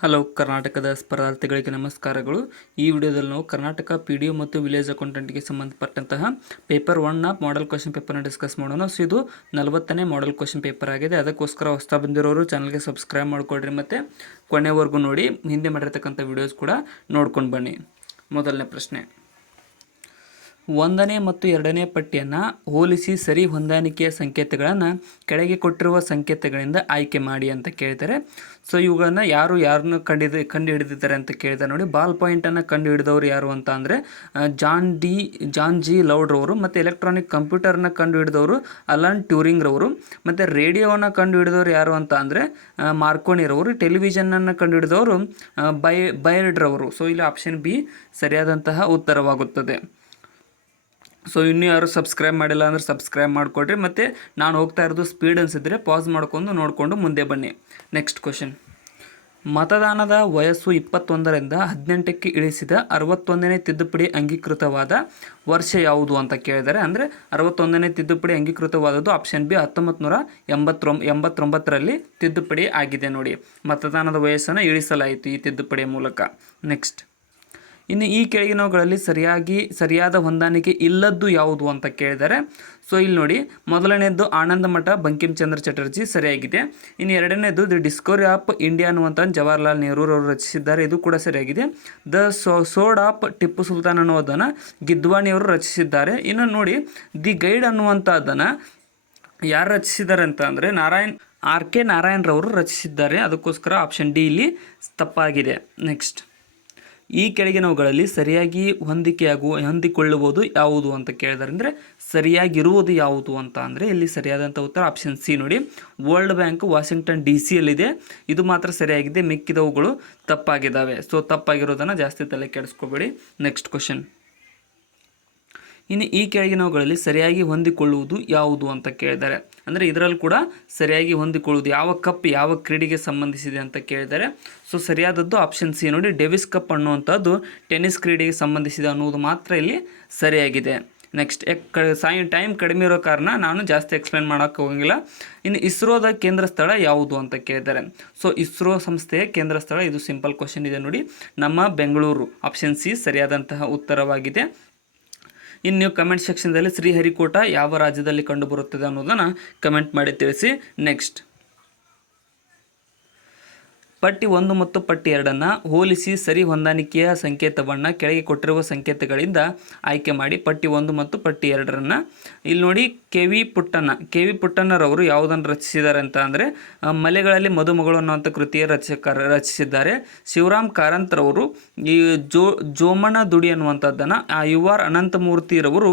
Hello ಕರ್ನಾಟಕದ ಸ್ಪರ್ಧಾರ್ಥಿಗಳಿಗೆ ನಮಸ್ಕಾರಗಳು. ಈ ವಿಡಿಯೋದಲ್ಲಿ ನಾವು ಕರ್ನಾಟಕ PDO ಮತ್ತು ವಿಲೇಜ್ ಅಕೌಂಟೆಂಟ್ಗೆ ಸಂಬಂಧಪಟ್ಟಂತಹ ಪೇಪರ್ 1ನ ಮಾಡೆಲ್ ಕ್ವಶನ್ ಪೇಪರ್ನ ಡಿಸ್ಕಸ್ ಮಾಡೋಣ. ಸೊ ಇದು 40ನೇ ಮಾಡೆಲ್ ಕ್ವಶನ್ ಪೇಪರ್ ಆಗಿದೆ. ಅದಕ್ಕೋಸ್ಕರ ಹೊಸ್ತಾ ಬಂದಿರೋರು ಚಾನಲ್ಗೆ ಸಬ್ಸ್ಕ್ರೈಬ್ ಮಾಡ್ಕೊಳ್ರಿ ಮತ್ತು ಕೊನೆವರೆಗೂ ನೋಡಿ. ಹಿಂದೆ ಮಾಡಿರ್ತಕ್ಕಂಥ ವಿಡಿಯೋಸ್ ಕೂಡ ನೋಡ್ಕೊಂಡು ಬನ್ನಿ. ಮೊದಲನೇ ಪ್ರಶ್ನೆ, 1ನೇ ಮತ್ತು 2ನೇ ಪಟ್ಟಿಯನ್ನು ಹೋಲಿಸಿ ಸರಿ ಹೊಂದಾಣಿಕೆಯ ಸಂಕೇತಗಳನ್ನು ಕೆಳಗೆ ಕೊಟ್ಟಿರುವ ಸಂಕೇತಗಳಿಂದ ಆಯ್ಕೆ ಮಾಡಿ ಅಂತ ಕೇಳ್ತಾರೆ. ಸೊ ಇವುಗಳನ್ನು ಯಾರನ್ನು ಕಂಡು ಹಿಡಿದಿದ್ದಾರೆ ಅಂತ ಕೇಳಿದ್ದಾರೆ ನೋಡಿ. ಬಾಲ್ ಪಾಯಿಂಟನ್ನು ಕಂಡು ಹಿಡಿದವರು ಯಾರು ಅಂತ ಅಂದರೆ ಜಾನ್ ಜಿ ಲೌಡ್ರವರು, ಮತ್ತು ಎಲೆಕ್ಟ್ರಾನಿಕ್ ಕಂಪ್ಯೂಟರ್ನ ಕಂಡು ಹಿಡಿದವರು ಅಲನ್ ಟ್ಯೂರಿಂಗ್ರವರು, ಮತ್ತು ರೇಡಿಯೋವನ್ನು ಕಂಡು ಹಿಡಿದವರು ಯಾರು ಅಂತ ಅಂದರೆ ಮಾರ್ಕೋನಿರವರು, ಟೆಲಿವಿಷನನ್ನು ಕಂಡು ಹಿಡಿದವರು ಬೈರ್ಡ್ರವರು. ಸೊ ಇಲ್ಲಿ ಆಪ್ಷನ್ ಬಿ ಸರಿಯಾದಂತಹ ಉತ್ತರವಾಗುತ್ತದೆ. ಸೊ ಇನ್ನೂ ಯಾರು ಸಬ್ಸ್ಕ್ರೈಬ್ ಮಾಡಿಲ್ಲ ಅಂದರೆ ಸಬ್ಸ್ಕ್ರೈಬ್ ಮಾಡಿಕೊಡ್ರಿ. ಮತ್ತು ನಾನು ಹೋಗ್ತಾ ಇರೋದು ಸ್ಪೀಡ್ ಅನಿಸಿದರೆ ಪಾಸ್ ಮಾಡ್ಕೊಂಡು ನೋಡಿಕೊಂಡು ಮುಂದೆ ಬನ್ನಿ. ನೆಕ್ಸ್ಟ್ ಕ್ವಶನ್, ಮತದಾನದ ವಯಸ್ಸು 21ರಿಂದ 18ಕ್ಕೆ ಇಳಿಸಿದ 61ನೇ ತಿದ್ದುಪಡಿ ಅಂಗೀಕೃತವಾದ ವರ್ಷ ಯಾವುದು ಅಂತ ಕೇಳಿದರೆ, ಅಂದರೆ 61ನೇ ತಿದ್ದುಪಡಿ ಅಂಗೀಕೃತವಾದದ್ದು ಆಪ್ಷನ್ ಬಿ 1989ರಲ್ಲಿ ತಿದ್ದುಪಡಿ ಆಗಿದೆ ನೋಡಿ. ಮತದಾನದ ವಯಸ್ಸನ್ನು ಇಳಿಸಲಾಯಿತು ಈ ತಿದ್ದುಪಡಿಯ ಮೂಲಕ. ನೆಕ್ಸ್ಟ್, ಇನ್ನು ಈ ಕೆಳಗಿನವುಗಳಲ್ಲಿ ಸರಿಯಾದ ಹೊಂದಾಣಿಕೆ ಇಲ್ಲದ್ದು ಯಾವುದು ಅಂತ ಕೇಳಿದರೆ, ಸೊ ಇಲ್ಲಿ ನೋಡಿ, ಮೊದಲನೇದು ಆನಂದ ಮಠ ಬಂಕಿಂಚಂದ್ರ ಚಟರ್ಜಿ ಸರಿಯಾಗಿದೆ. ಇನ್ನು ಎರಡನೇದು ದಿ ಡಿಸ್ಕವರಿ ಆಫ್ ಇಂಡಿಯಾ ಅನ್ನುವಂಥ ಜವಾಹರ್ಲಾಲ್ ನೆಹರೂರವರು ರಚಿಸಿದ್ದಾರೆ, ಇದು ಕೂಡ ಸರಿಯಾಗಿದೆ. The sword of Tipu Sultan ಅನ್ನುವುದನ್ನು ಗಿದ್ವಾಣಿಯವರು ರಚಿಸಿದ್ದಾರೆ. ಇನ್ನು ನೋಡಿ, ದಿ ಗೈಡ್ ಅನ್ನುವಂಥದ್ದನ್ನು ಯಾರು ರಚಿಸಿದ್ದಾರೆ ಅಂತ ಅಂದರೆ ಆರ್ ಕೆ ನಾರಾಯಣರವರು ರಚಿಸಿದ್ದಾರೆ. ಅದಕ್ಕೋಸ್ಕರ ಆಪ್ಷನ್ ಡಿ ಇಲ್ಲಿ ತಪ್ಪಾಗಿದೆ. ನೆಕ್ಸ್ಟ್, ಈ ಕೆಳಗಿನವುಗಳಲ್ಲಿ ಸರಿಯಾಗಿ ಹೊಂದಿಕೊಳ್ಳುವುದು ಯಾವುದು ಅಂತ ಕೇಳಿದ್ದಾರೆ, ಅಂದರೆ ಸರಿಯಾಗಿರುವುದು ಯಾವುದು ಅಂತ ಅಂದರೆ ಇಲ್ಲಿ ಸರಿಯಾದಂಥ ಉತ್ತರ ಆಪ್ಷನ್ ಸಿ ನೋಡಿ. ವರ್ಲ್ಡ್ ಬ್ಯಾಂಕ್ ವಾಷಿಂಗ್ಟನ್ DC-ಯಲ್ಲಿದೆ, ಇದು ಮಾತ್ರ ಸರಿಯಾಗಿದೆ, ಮಿಕ್ಕಿದವುಗಳು ತಪ್ಪಾಗಿದ್ದಾವೆ. ಸೊ ತಪ್ಪಾಗಿರೋದನ್ನು ಜಾಸ್ತಿ ತಲೆ ಕೆಡಿಸ್ಕೋಬೇಡಿ. ನೆಕ್ಸ್ಟ್ ಕ್ವಶನ್, ಇನ್ನು ಈ ಕೆಳಗಿನವುಗಳಲ್ಲಿ ಸರಿಯಾಗಿ ಹೊಂದಿಕೊಳ್ಳುವುದು ಯಾವುದು ಅಂತ ಕೇಳಿದ್ದಾರೆ, ಅಂದರೆ ಇದರಲ್ಲಿ ಕೂಡ ಸರಿಯಾಗಿ ಹೊಂದಿಕೊಳ್ಳುವುದು ಯಾವ ಕಪ್ ಯಾವ ಕ್ರೀಡೆಗೆ ಸಂಬಂಧಿಸಿದೆ ಅಂತ ಕೇಳಿದ್ದಾರೆ. ಸೊ ಸರಿಯಾದದ್ದು ಆಪ್ಷನ್ ಸಿ ನೋಡಿ. ಡೇವಿಸ್ ಕಪ್ ಅನ್ನುವಂಥದ್ದು ಟೆನ್ನಿಸ್ ಕ್ರೀಡೆಗೆ ಸಂಬಂಧಿಸಿದೆ ಅನ್ನುವುದು ಮಾತ್ರ ಇಲ್ಲಿ ಸರಿಯಾಗಿದೆ. ನೆಕ್ಸ್ಟ್, ಟೈಮ್ ಕಡಿಮೆ ಇರೋ ಕಾರಣ ನಾನು ಜಾಸ್ತಿ ಎಕ್ಸ್ಪ್ಲೇನ್ ಮಾಡೋಕ್ಕೆ ಹೋಗಂಗಿಲ್ಲ. ಇನ್ನು ಇಸ್ರೋದ ಕೇಂದ್ರ ಸ್ಥಳ ಯಾವುದು ಅಂತ ಕೇಳಿದ್ದಾರೆ. ಸೊ ಇಸ್ರೋ ಸಂಸ್ಥೆಯ ಕೇಂದ್ರ ಸ್ಥಳ, ಇದು ಸಿಂಪಲ್ ಕ್ವಶನ್ ಇದೆ ನೋಡಿ, ನಮ್ಮ ಬೆಂಗಳೂರು. ಆಪ್ಷನ್ ಸಿ ಸರಿಯಾದಂತಹ ಉತ್ತರವಾಗಿದೆ. ಇನ್ನು ನೀವು ಕಮೆಂಟ್ ಸೆಕ್ಷನ್ದಲ್ಲಿ ಶ್ರೀಹರಿಕೋಟ ಯಾವ ರಾಜ್ಯದಲ್ಲಿ ಕಂಡುಬರುತ್ತದೆ ಅನ್ನೋದನ್ನು ಕಮೆಂಟ್ ಮಾಡಿ ತಿಳಿಸಿ. ನೆಕ್ಸ್ಟ್, ಪಟ್ಟಿ 1 ಮತ್ತು ಪಟ್ಟಿ 2ನ್ನು ಹೋಲಿಸಿ ಸರಿ ಹೊಂದಾಣಿಕೆಯ ಸಂಕೇತವನ್ನು ಕೆಳಗೆ ಕೊಟ್ಟಿರುವ ಸಂಕೇತಗಳಿಂದ ಆಯ್ಕೆ ಮಾಡಿ. ಪಟ್ಟಿ 1 ಮತ್ತು ಪಟ್ಟಿ 2ರನ್ನು ಇಲ್ಲಿ ನೋಡಿ, ಕೆ ವಿ ಪುಟ್ಟಣ್ಣರವರು ಯಾವುದನ್ನು ರಚಿಸಿದ್ದಾರೆ ಅಂತ ಅಂದರೆ ಮಲೆಗಳಲ್ಲಿ ಮದುಮಗಳು ಅನ್ನುವಂಥ ಕೃತಿಯ ರಚಿಸಿದ್ದಾರೆ. ಶಿವರಾಮ್ ಕಾರಂತರವರು ಈ ಜೋಮಣ್ಣ ದುಡಿ ಅನ್ನುವಂಥದ್ದನ್ನು, UR ಅನಂತಮೂರ್ತಿರವರು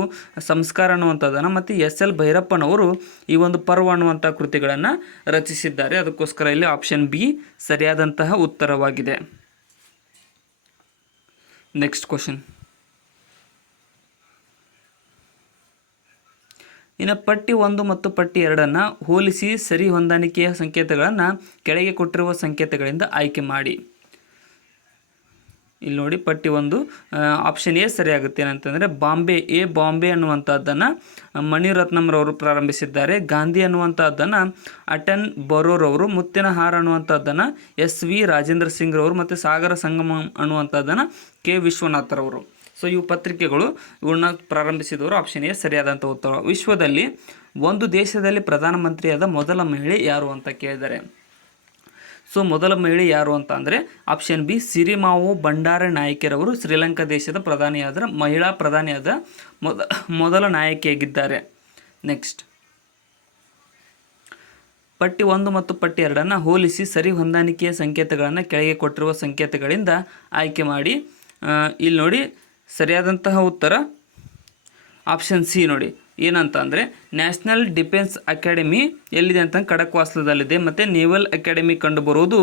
ಸಂಸ್ಕಾರ ಅನ್ನುವಂಥದ್ದನ್ನು, ಮತ್ತು SL ಭೈರಪ್ಪನವರು ಈ ಒಂದು ಪರ್ವ ಅನ್ನುವಂಥ ಕೃತಿಗಳನ್ನು ರಚಿಸಿದ್ದಾರೆ. ಅದಕ್ಕೋಸ್ಕರ ಇಲ್ಲಿ ಆಪ್ಷನ್ ಬಿ ಸರಿಯಾದಂತಹ ಉತ್ತರವಾಗಿದೆ. ನೆಕ್ಸ್ಟ್ ಕ್ವಶನ್, ಇನ್ನು ಪಟ್ಟಿ 1 ಮತ್ತು ಪಟ್ಟಿ 2ನ್ನು ಹೋಲಿಸಿ ಸರಿ ಹೊಂದಾಣಿಕೆಯ ಸಂಕೇತಗಳನ್ನು ಕೆಳಗೆ ಕೊಟ್ಟಿರುವ ಸಂಕೇತಗಳಿಂದ ಆಯ್ಕೆ ಮಾಡಿ. ಇಲ್ಲಿ ನೋಡಿ, ಪಟ್ಟಿ 1 ಆಪ್ಷನ್ ಎ ಸರಿಯಾಗುತ್ತೆ. ಏನಂತಂದರೆ ಬಾಂಬೆ ಅನ್ನುವಂಥದ್ದನ್ನು ಮಣಿರತ್ನಂರವರು ಪ್ರಾರಂಭಿಸಿದ್ದಾರೆ. ಗಾಂಧಿ ಅನ್ನುವಂಥದ್ದನ್ನು ಅಟನ್ ಬರೋರವರು, ಮುತ್ತಿನ ಹಾರ ಅನ್ನುವಂಥದ್ದನ್ನು SV ರಾಜೇಂದ್ರ ಸಿಂಗ್ರವರು, ಮತ್ತು ಸಾಗರ ಸಂಗಮ ಅನ್ನುವಂಥದ್ದನ್ನು ಕೆ ವಿಶ್ವನಾಥರವರು. ಸೊ ಇವು ಪತ್ರಿಕೆಗಳು, ಇವನ್ನ ಪ್ರಾರಂಭಿಸಿದವರು. ಆಪ್ಷನ್ ಎ ಸರಿಯಾದಂಥ ಉತ್ತರ. ವಿಶ್ವದಲ್ಲಿ ಒಂದು ದೇಶದಲ್ಲಿ ಪ್ರಧಾನಮಂತ್ರಿಯಾದ ಮೊದಲ ಮಹಿಳೆ ಯಾರು ಅಂತ ಕೇಳಿದ್ದಾರೆ. ಸೊ ಮೊದಲ ಮಹಿಳೆ ಯಾರು ಅಂತ ಅಂದರೆ ಆಪ್ಷನ್ ಬಿ ಸಿರಿಮಾವೋ ಬಂಡಾರ ನಾಯಕಿರವರು ಶ್ರೀಲಂಕಾ ದೇಶದ ಮಹಿಳಾ ಪ್ರಧಾನಿಯಾದ ಮೊದಲ ನಾಯಕಿಯಾಗಿದ್ದಾರೆ. ನೆಕ್ಸ್ಟ್, ಪಟ್ಟಿ 1 ಮತ್ತು ಪಟ್ಟಿ 2ನ್ನು ಹೋಲಿಸಿ ಸರಿ ಹೊಂದಾಣಿಕೆಯ ಸಂಕೇತಗಳನ್ನು ಕೆಳಗೆ ಕೊಟ್ಟಿರುವ ಸಂಕೇತಗಳಿಂದ ಆಯ್ಕೆ ಮಾಡಿ. ಇಲ್ಲಿ ನೋಡಿ, ಸರಿಯಾದಂತಹ ಉತ್ತರ ಆಪ್ಷನ್ ಸಿ ನೋಡಿ. ಏನಂತ ಅಂದರೆ ನ್ಯಾಷನಲ್ ಡಿಫೆನ್ಸ್ ಅಕಾಡೆಮಿ ಎಲ್ಲಿದೆ ಅಂತ ಖಡಕ್ವಾಸ್ಲದಲ್ಲಿದೆ, ಮತ್ತು ನೇವಲ್ ಅಕಾಡೆಮಿ ಕಂಡುಬರುವುದು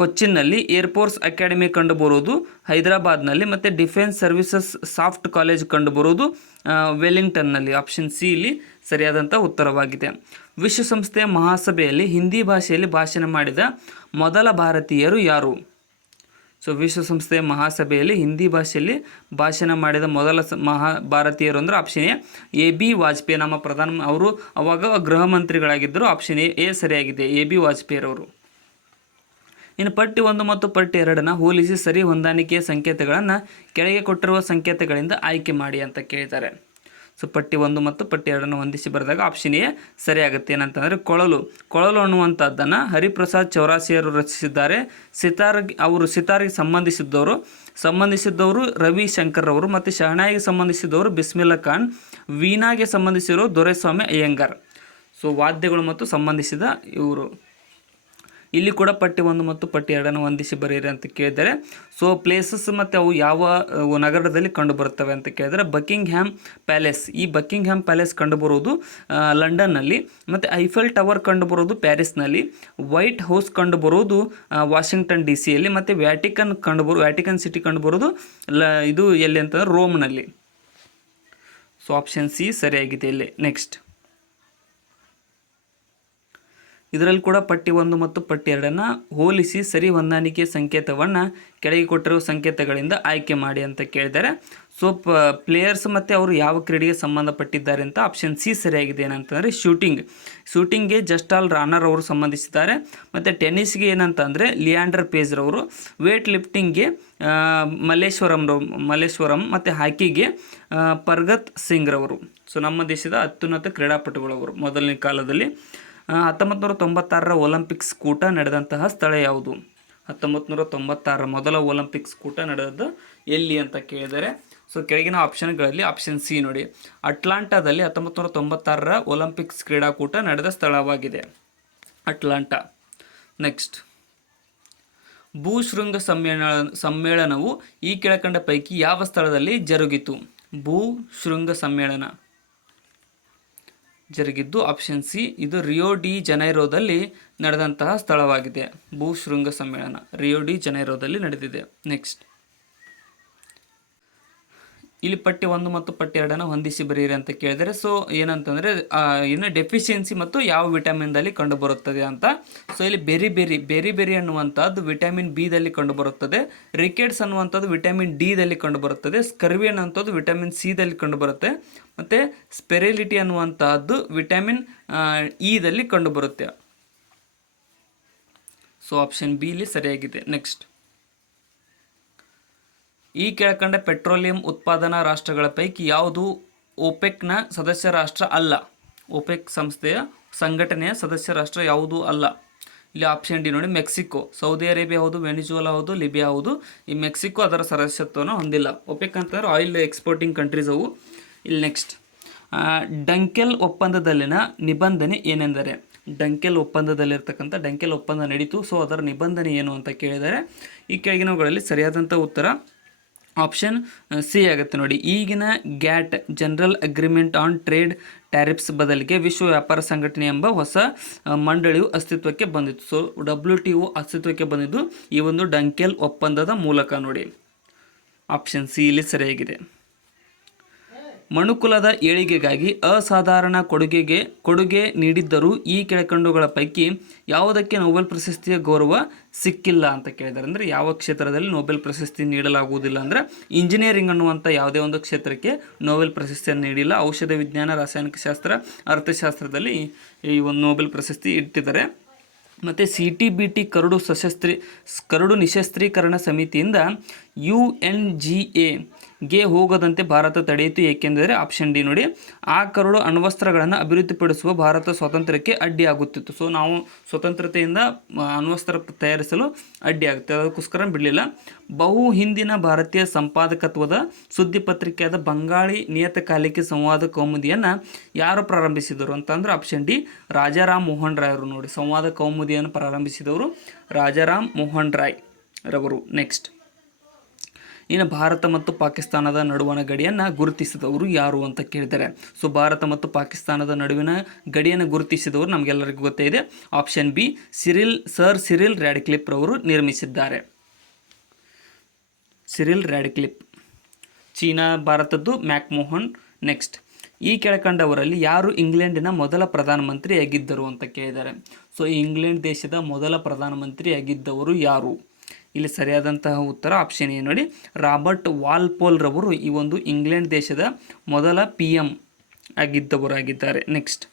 ಕೊಚ್ಚಿನ್ನಲ್ಲಿ, ಏರ್ಫೋರ್ಸ್ ಅಕಾಡೆಮಿ ಕಂಡುಬರುವುದು ಹೈದರಾಬಾದ್ನಲ್ಲಿ, ಮತ್ತು ಡಿಫೆನ್ಸ್ ಸರ್ವಿಸಸ್ ಸಾಫ್ಟ್ ಕಾಲೇಜ್ ಕಂಡುಬರುವುದು ವೆಲ್ಲಿಂಗ್ಟನ್ನಲ್ಲಿ. ಆಪ್ಷನ್ ಸಿ ಇಲ್ಲಿ ಸರಿಯಾದಂಥ ಉತ್ತರವಾಗಿದೆ. ವಿಶ್ವಸಂಸ್ಥೆಯ ಮಹಾಸಭೆಯಲ್ಲಿ ಹಿಂದಿ ಭಾಷೆಯಲ್ಲಿ ಭಾಷಣ ಮಾಡಿದ ಮೊದಲ ಭಾರತೀಯರು ಯಾರು? ಸೊ ವಿಶ್ವಸಂಸ್ಥೆಯ ಮಹಾಸಭೆಯಲ್ಲಿ ಹಿಂದಿ ಭಾಷೆಯಲ್ಲಿ ಭಾಷಣ ಮಾಡಿದ ಮೊದಲ ಭಾರತೀಯರು ಅಂದರೆ ಆಪ್ಷನ್ AB ವಾಜಪೇಯಿ. ನಮ್ಮ ಅವರು ಅವಾಗ ಗೃಹ ಮಂತ್ರಿಗಳಾಗಿದ್ದರು. ಆಪ್ಷನ್ ಎ ಸರಿಯಾಗಿದೆ, AB ವಾಜಪೇಯಿರವರು. ಇನ್ನು ಪಟ್ಟಿ 1 ಮತ್ತು ಪಟ್ಟಿ 2ನ ಹೋಲಿಸಿ ಸರಿ ಹೊಂದಾಣಿಕೆಯ ಸಂಕೇತಗಳನ್ನು ಕೆಳಗೆ ಕೊಟ್ಟಿರುವ ಸಂಕೇತಗಳಿಂದ ಆಯ್ಕೆ ಮಾಡಿ ಅಂತ ಕೇಳಿದ್ದಾರೆ. ಸೊ ಪಟ್ಟಿ 1 ಮತ್ತು ಪಟ್ಟಿ 2ನ್ನು ಹೊಂದಿಸಿ ಬರೆದಾಗ ಆಪ್ಷನ್ ಎ ಸರಿಯಾಗುತ್ತೆ. ಏನಂತಂದರೆ ಕೊಳಲು ಅನ್ನುವಂಥದ್ದನ್ನು ಹರಿಪ್ರಸಾದ್ ಚೌರಾಸಿಯರು ರಚಿಸಿದ್ದಾರೆ. ಸಿತಾರ್ಗೆ ಸಂಬಂಧಿಸಿದ್ದವರು ರವಿಶಂಕರ್ ಅವರು, ಮತ್ತು ಶಹನಾಯಿಗೆ ಸಂಬಂಧಿಸಿದವರು ಬಿಸ್ಮಿಲ್ಲಾ ಖಾನ್, ವೀಣಾಗೆ ಸಂಬಂಧಿಸಿರೋ ದೊರೆಸ್ವಾಮಿ ಅಯ್ಯಂಗಾರ್. ಸೊ ವಾದ್ಯಗಳು ಮತ್ತು ಸಂಬಂಧಿಸಿದ ಇವರು. ಇಲ್ಲಿ ಕೂಡ ಪಟ್ಟಿ 1 ಮತ್ತು ಪಟ್ಟಿ 2ನ್ನು ಹೊಂದಿಸಿ ಬರೆಯಿರಿ ಅಂತ ಕೇಳಿದರೆ. ಸೊ ಪ್ಲೇಸಸ್ ಮತ್ತು ಅವು ಯಾವ ನಗರದಲ್ಲಿ ಕಂಡುಬರುತ್ತವೆ ಅಂತ ಕೇಳಿದರೆ ಬಕಿಂಗ್ಹ್ಯಾಮ್ ಪ್ಯಾಲೇಸ್. ಈ ಬಕಿಂಗ್ಹ್ಯಾಮ್ ಪ್ಯಾಲೇಸ್ ಕಂಡುಬರುವುದು ಲಂಡನ್ನಲ್ಲಿ, ಮತ್ತು ಐಫೆಲ್ ಟವರ್ ಕಂಡುಬರುವುದು ಪ್ಯಾರಿಸ್ನಲ್ಲಿ, ವೈಟ್ ಹೌಸ್ ಕಂಡುಬರುವುದು ವಾಷಿಂಗ್ಟನ್ DC ಮತ್ತು ವ್ಯಾಟಿಕನ್ ಸಿಟಿ ಕಂಡುಬರುವುದು ಇದು ಎಲ್ಲಿ ಅಂತಂದರೆ ರೋಮ್ನಲ್ಲಿ. ಸೊ ಆಪ್ಷನ್ ಸಿ ಸರಿಯಾಗಿದೆ ಇಲ್ಲಿ. ನೆಕ್ಸ್ಟ್, ಇದರಲ್ಲಿ ಕೂಡ ಪಟ್ಟಿ 1 ಮತ್ತು ಪಟ್ಟಿ 2ನ್ನು ಹೋಲಿಸಿ ಸರಿ ಹೊಂದಾಣಿಕೆ ಸಂಕೇತವನ್ನು ಕೆಳಗೆ ಕೊಟ್ಟಿರುವ ಸಂಕೇತಗಳಿಂದ ಆಯ್ಕೆ ಮಾಡಿ ಅಂತ ಕೇಳಿದ್ದಾರೆ. ಸೊ ಪ್ಲೇಯರ್ಸ್ ಮತ್ತು ಅವರು ಯಾವ ಕ್ರೀಡೆಗೆ ಸಂಬಂಧಪಟ್ಟಿದ್ದಾರೆ ಅಂತ ಆಪ್ಷನ್ ಸಿ ಸರಿಯಾಗಿದೆ. ಏನಂತಂದರೆ ಶೂಟಿಂಗ್ಗೆ ಜಸ್ಟಾಲ್ ರಾನರ್ ಅವರು ಸಂಬಂಧಿಸಿದ್ದಾರೆ, ಮತ್ತು ಟೆನ್ನಿಸ್ಗೆ ಏನಂತಂದರೆ ಲಿಯಾಂಡರ್ ಪೇಜ್ರವರು, ವೇಟ್ ಲಿಫ್ಟಿಂಗ್ಗೆ ಮಲ್ಲೇಶ್ವರಂ ಮತ್ತು ಹಾಕಿಗೆ ಪರ್ಗತ್ ಸಿಂಗ್ರವರು. ಸೊ ನಮ್ಮ ದೇಶದ ಅತ್ಯುನ್ನತ ಕ್ರೀಡಾಪಟುಗಳವರು ಮೊದಲನೇ ಕಾಲದಲ್ಲಿ. 1996 ಒಲಿಂಪಿಕ್ಸ್ ಕೂಟ ನಡೆದಂತಹ ಸ್ಥಳ ಯಾವುದು? 1996 ಮೊದಲ ಒಲಿಂಪಿಕ್ಸ್ ಕೂಟ ನಡೆದದ್ದು ಎಲ್ಲಿ ಅಂತ ಕೇಳಿದರೆ. ಸೊ ಕೆಳಗಿನ ಆಪ್ಷನ್ಗಳಲ್ಲಿ ಆಪ್ಷನ್ ಸಿ ನೋಡಿ, ಅಟ್ಲಾಂಟಾದಲ್ಲಿ 1996 ಒಲಿಂಪಿಕ್ಸ್ ಕ್ರೀಡಾಕೂಟ ನಡೆದ ಸ್ಥಳವಾಗಿದೆ ಅಟ್ಲಾಂಟಾ. ನೆಕ್ಸ್ಟ್, ಭೂಶೃಂಗ ಸಮ್ಮೇಳನವು ಈ ಕೆಳಕಂಡ ಪೈಕಿ ಯಾವ ಸ್ಥಳದಲ್ಲಿ ಜರುಗಿತು? ಭೂಶೃಂಗ ಸಮ್ಮೇಳನ ಜರುಗಿದ್ದು ಆಪ್ಷನ್ ಸಿ, ಇದು ರಿಯೋ ಡಿ ಜನೈರೋದಲ್ಲಿ ನಡೆದಂತಹ ಸ್ಥಳವಾಗಿದೆ. ಭೂಶೃಂಗ ಸಮ್ಮೇಳನ ರಿಯೋ ಡಿ ಜನೈರೋದಲ್ಲಿ ನಡೆದಿದೆ. ನೆಕ್ಸ್ಟ್, ಇಲ್ಲಿ ಪಟ್ಟಿ 1 ಮತ್ತು ಪಟ್ಟಿ 2ನ್ನು ಹೊಂದಿಸಿ ಬರೆಯಿರಿ ಅಂತ ಕೇಳಿದರೆ. ಸೊ ಏನಂತಂದರೆ ಡೆಫಿಷಿಯನ್ಸಿ ಮತ್ತು ಯಾವ ವಿಟಮಿನ್ದಲ್ಲಿ ಕಂಡುಬರುತ್ತದೆ ಅಂತ. ಸೊ ಇಲ್ಲಿ ಬೆರಿ ಅನ್ನುವಂಥದ್ದು ವಿಟಮಿನ್ ಬಿದಲ್ಲಿ ಕಂಡುಬರುತ್ತದೆ, ರಿಕೆಟ್ಸ್ ಅನ್ನುವಂಥದ್ದು ವಿಟಮಿನ್ ಡಿದಲ್ಲಿ ಕಂಡುಬರುತ್ತದೆ, ಸ್ಕರ್ವಿ ಅನ್ನುವಂಥದ್ದು ವಿಟಮಿನ್ ಸಿದಲ್ಲಿ ಕಂಡುಬರುತ್ತೆ, ಮತ್ತು ಸ್ಪೆರಿಲಿಟಿ ಅನ್ನುವಂತಹದ್ದು ವಿಟಮಿನ್ ಇದಲ್ಲಿ ಕಂಡುಬರುತ್ತೆ. ಸೊ ಆಪ್ಷನ್ ಬಿ ಇಲ್ಲಿ ಸರಿಯಾಗಿದೆ. ನೆಕ್ಸ್ಟ್, ಈ ಕೆಳಕಂಡ ಪೆಟ್ರೋಲಿಯಂ ಉತ್ಪಾದನಾ ರಾಷ್ಟ್ರಗಳ ಪೈಕಿ ಯಾವುದು ಒಪೆಕ್ನ ಸದಸ್ಯ ರಾಷ್ಟ್ರ ಅಲ್ಲ? ಒಪೆಕ್ ಸಂಘಟನೆಯ ಸದಸ್ಯ ರಾಷ್ಟ್ರ ಯಾವುದು ಅಲ್ಲ? ಇಲ್ಲಿ ಆಪ್ಷನ್ ಡಿ ನೋಡಿ, ಮೆಕ್ಸಿಕೋ. ಸೌದಿ ಅರೇಬಿಯಾ ಹೌದು, ವೆನಿಜುವೆಲಾ ಹೌದು, ಲಿಬಿಯಾ ಹೌದು. ಈ ಮೆಕ್ಸಿಕೋ ಅದರ ಸದಸ್ಯತ್ವವನ್ನು ಹೊಂದಿಲ್ಲ. ಒಪೆಕ್ ಅಂತಂದ್ರೆ ಆಯಿಲ್ ಎಕ್ಸ್ಪೋರ್ಟಿಂಗ್ ಕಂಟ್ರೀಸ್ ಅವು. ಇಲ್ಲಿ ನೆಕ್ಸ್ಟ್, ಡಂಕೆಲ್ ಒಪ್ಪಂದದಲ್ಲಿನ ನಿಬಂಧನೆ ಏನೆಂದರೆ? ಡಂಕೆಲ್ ಒಪ್ಪಂದದಲ್ಲಿರ್ತಕ್ಕಂಥ ಡಂಕೆಲ್ ಒಪ್ಪಂದ ನಡೀತು. ಸೊ ಅದರ ನಿಬಂಧನೆ ಏನು ಅಂತ ಕೇಳಿದರೆ ಈ ಕೆಳಗಿನವುಗಳಲ್ಲಿ ಸರಿಯಾದಂಥ ಉತ್ತರ ಆಪ್ಷನ್ ಸಿ ಆಗುತ್ತೆ ನೋಡಿ. ಈಗಿನ GATT general agreement on trade tariffs ಬದಲಿಗೆ ವಿಶ್ವ ವ್ಯಾಪಾರ ಸಂಘಟನೆ ಎಂಬ ಹೊಸ ಮಂಡಳಿಯು ಅಸ್ತಿತ್ವಕ್ಕೆ ಬಂದಿತ್ತು. ಸೊ WTO ಅಸ್ತಿತ್ವಕ್ಕೆ ಬಂದಿದ್ದು ಈ ಒಂದು ಡಂಕೆಲ್ ಒಪ್ಪಂದದ ಮೂಲಕ ನೋಡಿ. ಆಪ್ಷನ್ ಸಿ ಇಲ್ಲಿ ಸರಿಯಾಗಿದೆ. ಮನುಕುಲದ ಏಳಿಗೆಗಾಗಿ ಅಸಾಧಾರಣ ಕೊಡುಗೆ ನೀಡಿದ್ದರೂ ಈ ಕೆಳಕಂಡುಗಳ ಪೈಕಿ ಯಾವುದಕ್ಕೆ ನೊಬೆಲ್ ಪ್ರಶಸ್ತಿಯ ಗೌರವ ಸಿಕ್ಕಿಲ್ಲ ಅಂತ ಕೇಳಿದ್ದಾರೆ. ಅಂದರೆ ಯಾವ ಕ್ಷೇತ್ರದಲ್ಲಿ ನೊಬೆಲ್ ಪ್ರಶಸ್ತಿ ನೀಡಲಾಗುವುದಿಲ್ಲ ಅಂದರೆ ಇಂಜಿನಿಯರಿಂಗ್ ಅನ್ನುವಂಥ ಯಾವುದೇ ಒಂದು ಕ್ಷೇತ್ರಕ್ಕೆ ನೊಬೆಲ್ ಪ್ರಶಸ್ತಿಯನ್ನು ನೀಡಿಲ್ಲ. ಔಷಧ ವಿಜ್ಞಾನ, ರಾಸಾಯನಿಕ ಶಾಸ್ತ್ರ, ಅರ್ಥಶಾಸ್ತ್ರದಲ್ಲಿ ಈ ಒಂದು ನೊಬೆಲ್ ಪ್ರಶಸ್ತಿ ಇಟ್ಟಿದ್ದಾರೆ. ಮತ್ತು CTBT ಕರಡು ನಿಶಸ್ತ್ರೀಕರಣ ಸಮಿತಿಯಿಂದ UNGAಗೆ ಹೋಗದಂತೆ ಭಾರತ ತಡೆಯಿತು. ಏಕೆಂದರೆ ಆಪ್ಷನ್ ಡಿ ನೋಡಿ, ಆ ಕರಡು ಅಣ್ವಸ್ತ್ರಗಳನ್ನು ಅಭಿವೃದ್ಧಿಪಡಿಸುವ ಭಾರತ ಸ್ವಾತಂತ್ರ್ಯಕ್ಕೆ ಅಡ್ಡಿಯಾಗುತ್ತಿತ್ತು. ಸೊ ನಾವು ಸ್ವತಂತ್ರತೆಯಿಂದ ಅಣ್ವಸ್ತ್ರ ತಯಾರಿಸಲು ಅಡ್ಡಿಯಾಗುತ್ತೆ, ಅದಕ್ಕೋಸ್ಕರ ಬಿಡಲಿಲ್ಲ. ಬಹು ಹಿಂದಿನ ಭಾರತೀಯ ಸಂಪಾದಕತ್ವದ ಸುದ್ದಿ ಪತ್ರಿಕೆಯಾದ ಬಂಗಾಳಿ ನಿಯತಕಾಲಿಕೆ ಸಂವಾದ ಕೌಮುದಿಯನ್ನು ಯಾರು ಪ್ರಾರಂಭಿಸಿದರು ಅಂತಂದ್ರೆ ಆಪ್ಷನ್ ಡಿ, ರಾಜಾರಾಮ್ ಮೋಹನ್ ರಾಯ್ ಅವರು ನೋಡಿ. ಸಂವಾದ ಕೌಮುದಿಯನ್ನು ಪ್ರಾರಂಭಿಸಿದವರು ರಾಜಾರಾಮ್ ಮೋಹನ್ ರಾಯ್ ರವರು. ನೆಕ್ಸ್ಟ್, ಇನ್ನು ಭಾರತ ಮತ್ತು ಪಾಕಿಸ್ತಾನದ ನಡುವಣ ಗಡಿಯನ್ನು ಗುರುತಿಸಿದವರು ಯಾರು ಅಂತ ಕೇಳಿದ್ದಾರೆ. ಸೊ ಭಾರತ ಮತ್ತು ಪಾಕಿಸ್ತಾನದ ನಡುವಿನ ಗಡಿಯನ್ನು ಗುರುತಿಸಿದವರು ನಮಗೆಲ್ಲರಿಗೂ ಗೊತ್ತೇ ಇದೆ. Option B, sir Cyril Radcliffe ರವರು ನಿರ್ಮಿಸಿದ್ದಾರೆ. Cyril Radcliffe. ಚೀನಾ ಭಾರತದ್ದು ಮ್ಯಾಕ್ಮೋಹನ್. ನೆಕ್ಸ್ಟ್, ಈ ಕೆಳಕಂಡವರಲ್ಲಿ ಯಾರು ಇಂಗ್ಲೆಂಡಿನ ಮೊದಲ ಪ್ರಧಾನಮಂತ್ರಿಯಾಗಿದ್ದರು ಅಂತ ಕೇಳಿದ್ದಾರೆ. ಸೊ ಇಂಗ್ಲೆಂಡ್ ದೇಶದ ಮೊದಲ ಪ್ರಧಾನಮಂತ್ರಿಯಾಗಿದ್ದವರು ಯಾರು? ಇಲ್ಲಿ ಸರಿಯಾದಂತಹ ಉತ್ತರ ಆಪ್ಷನ್ ಎ ನೋಡಿ, ರಾಬರ್ಟ್ ವಾಲ್ಪೋಲ್ ರವರು ಈ ಒಂದು ಇಂಗ್ಲೆಂಡ್ ದೇಶದ ಮೊದಲ PM ಆಗಿದ್ದವರಾಗಿದ್ದಾರೆ. ನೆಕ್ಸ್ಟ್,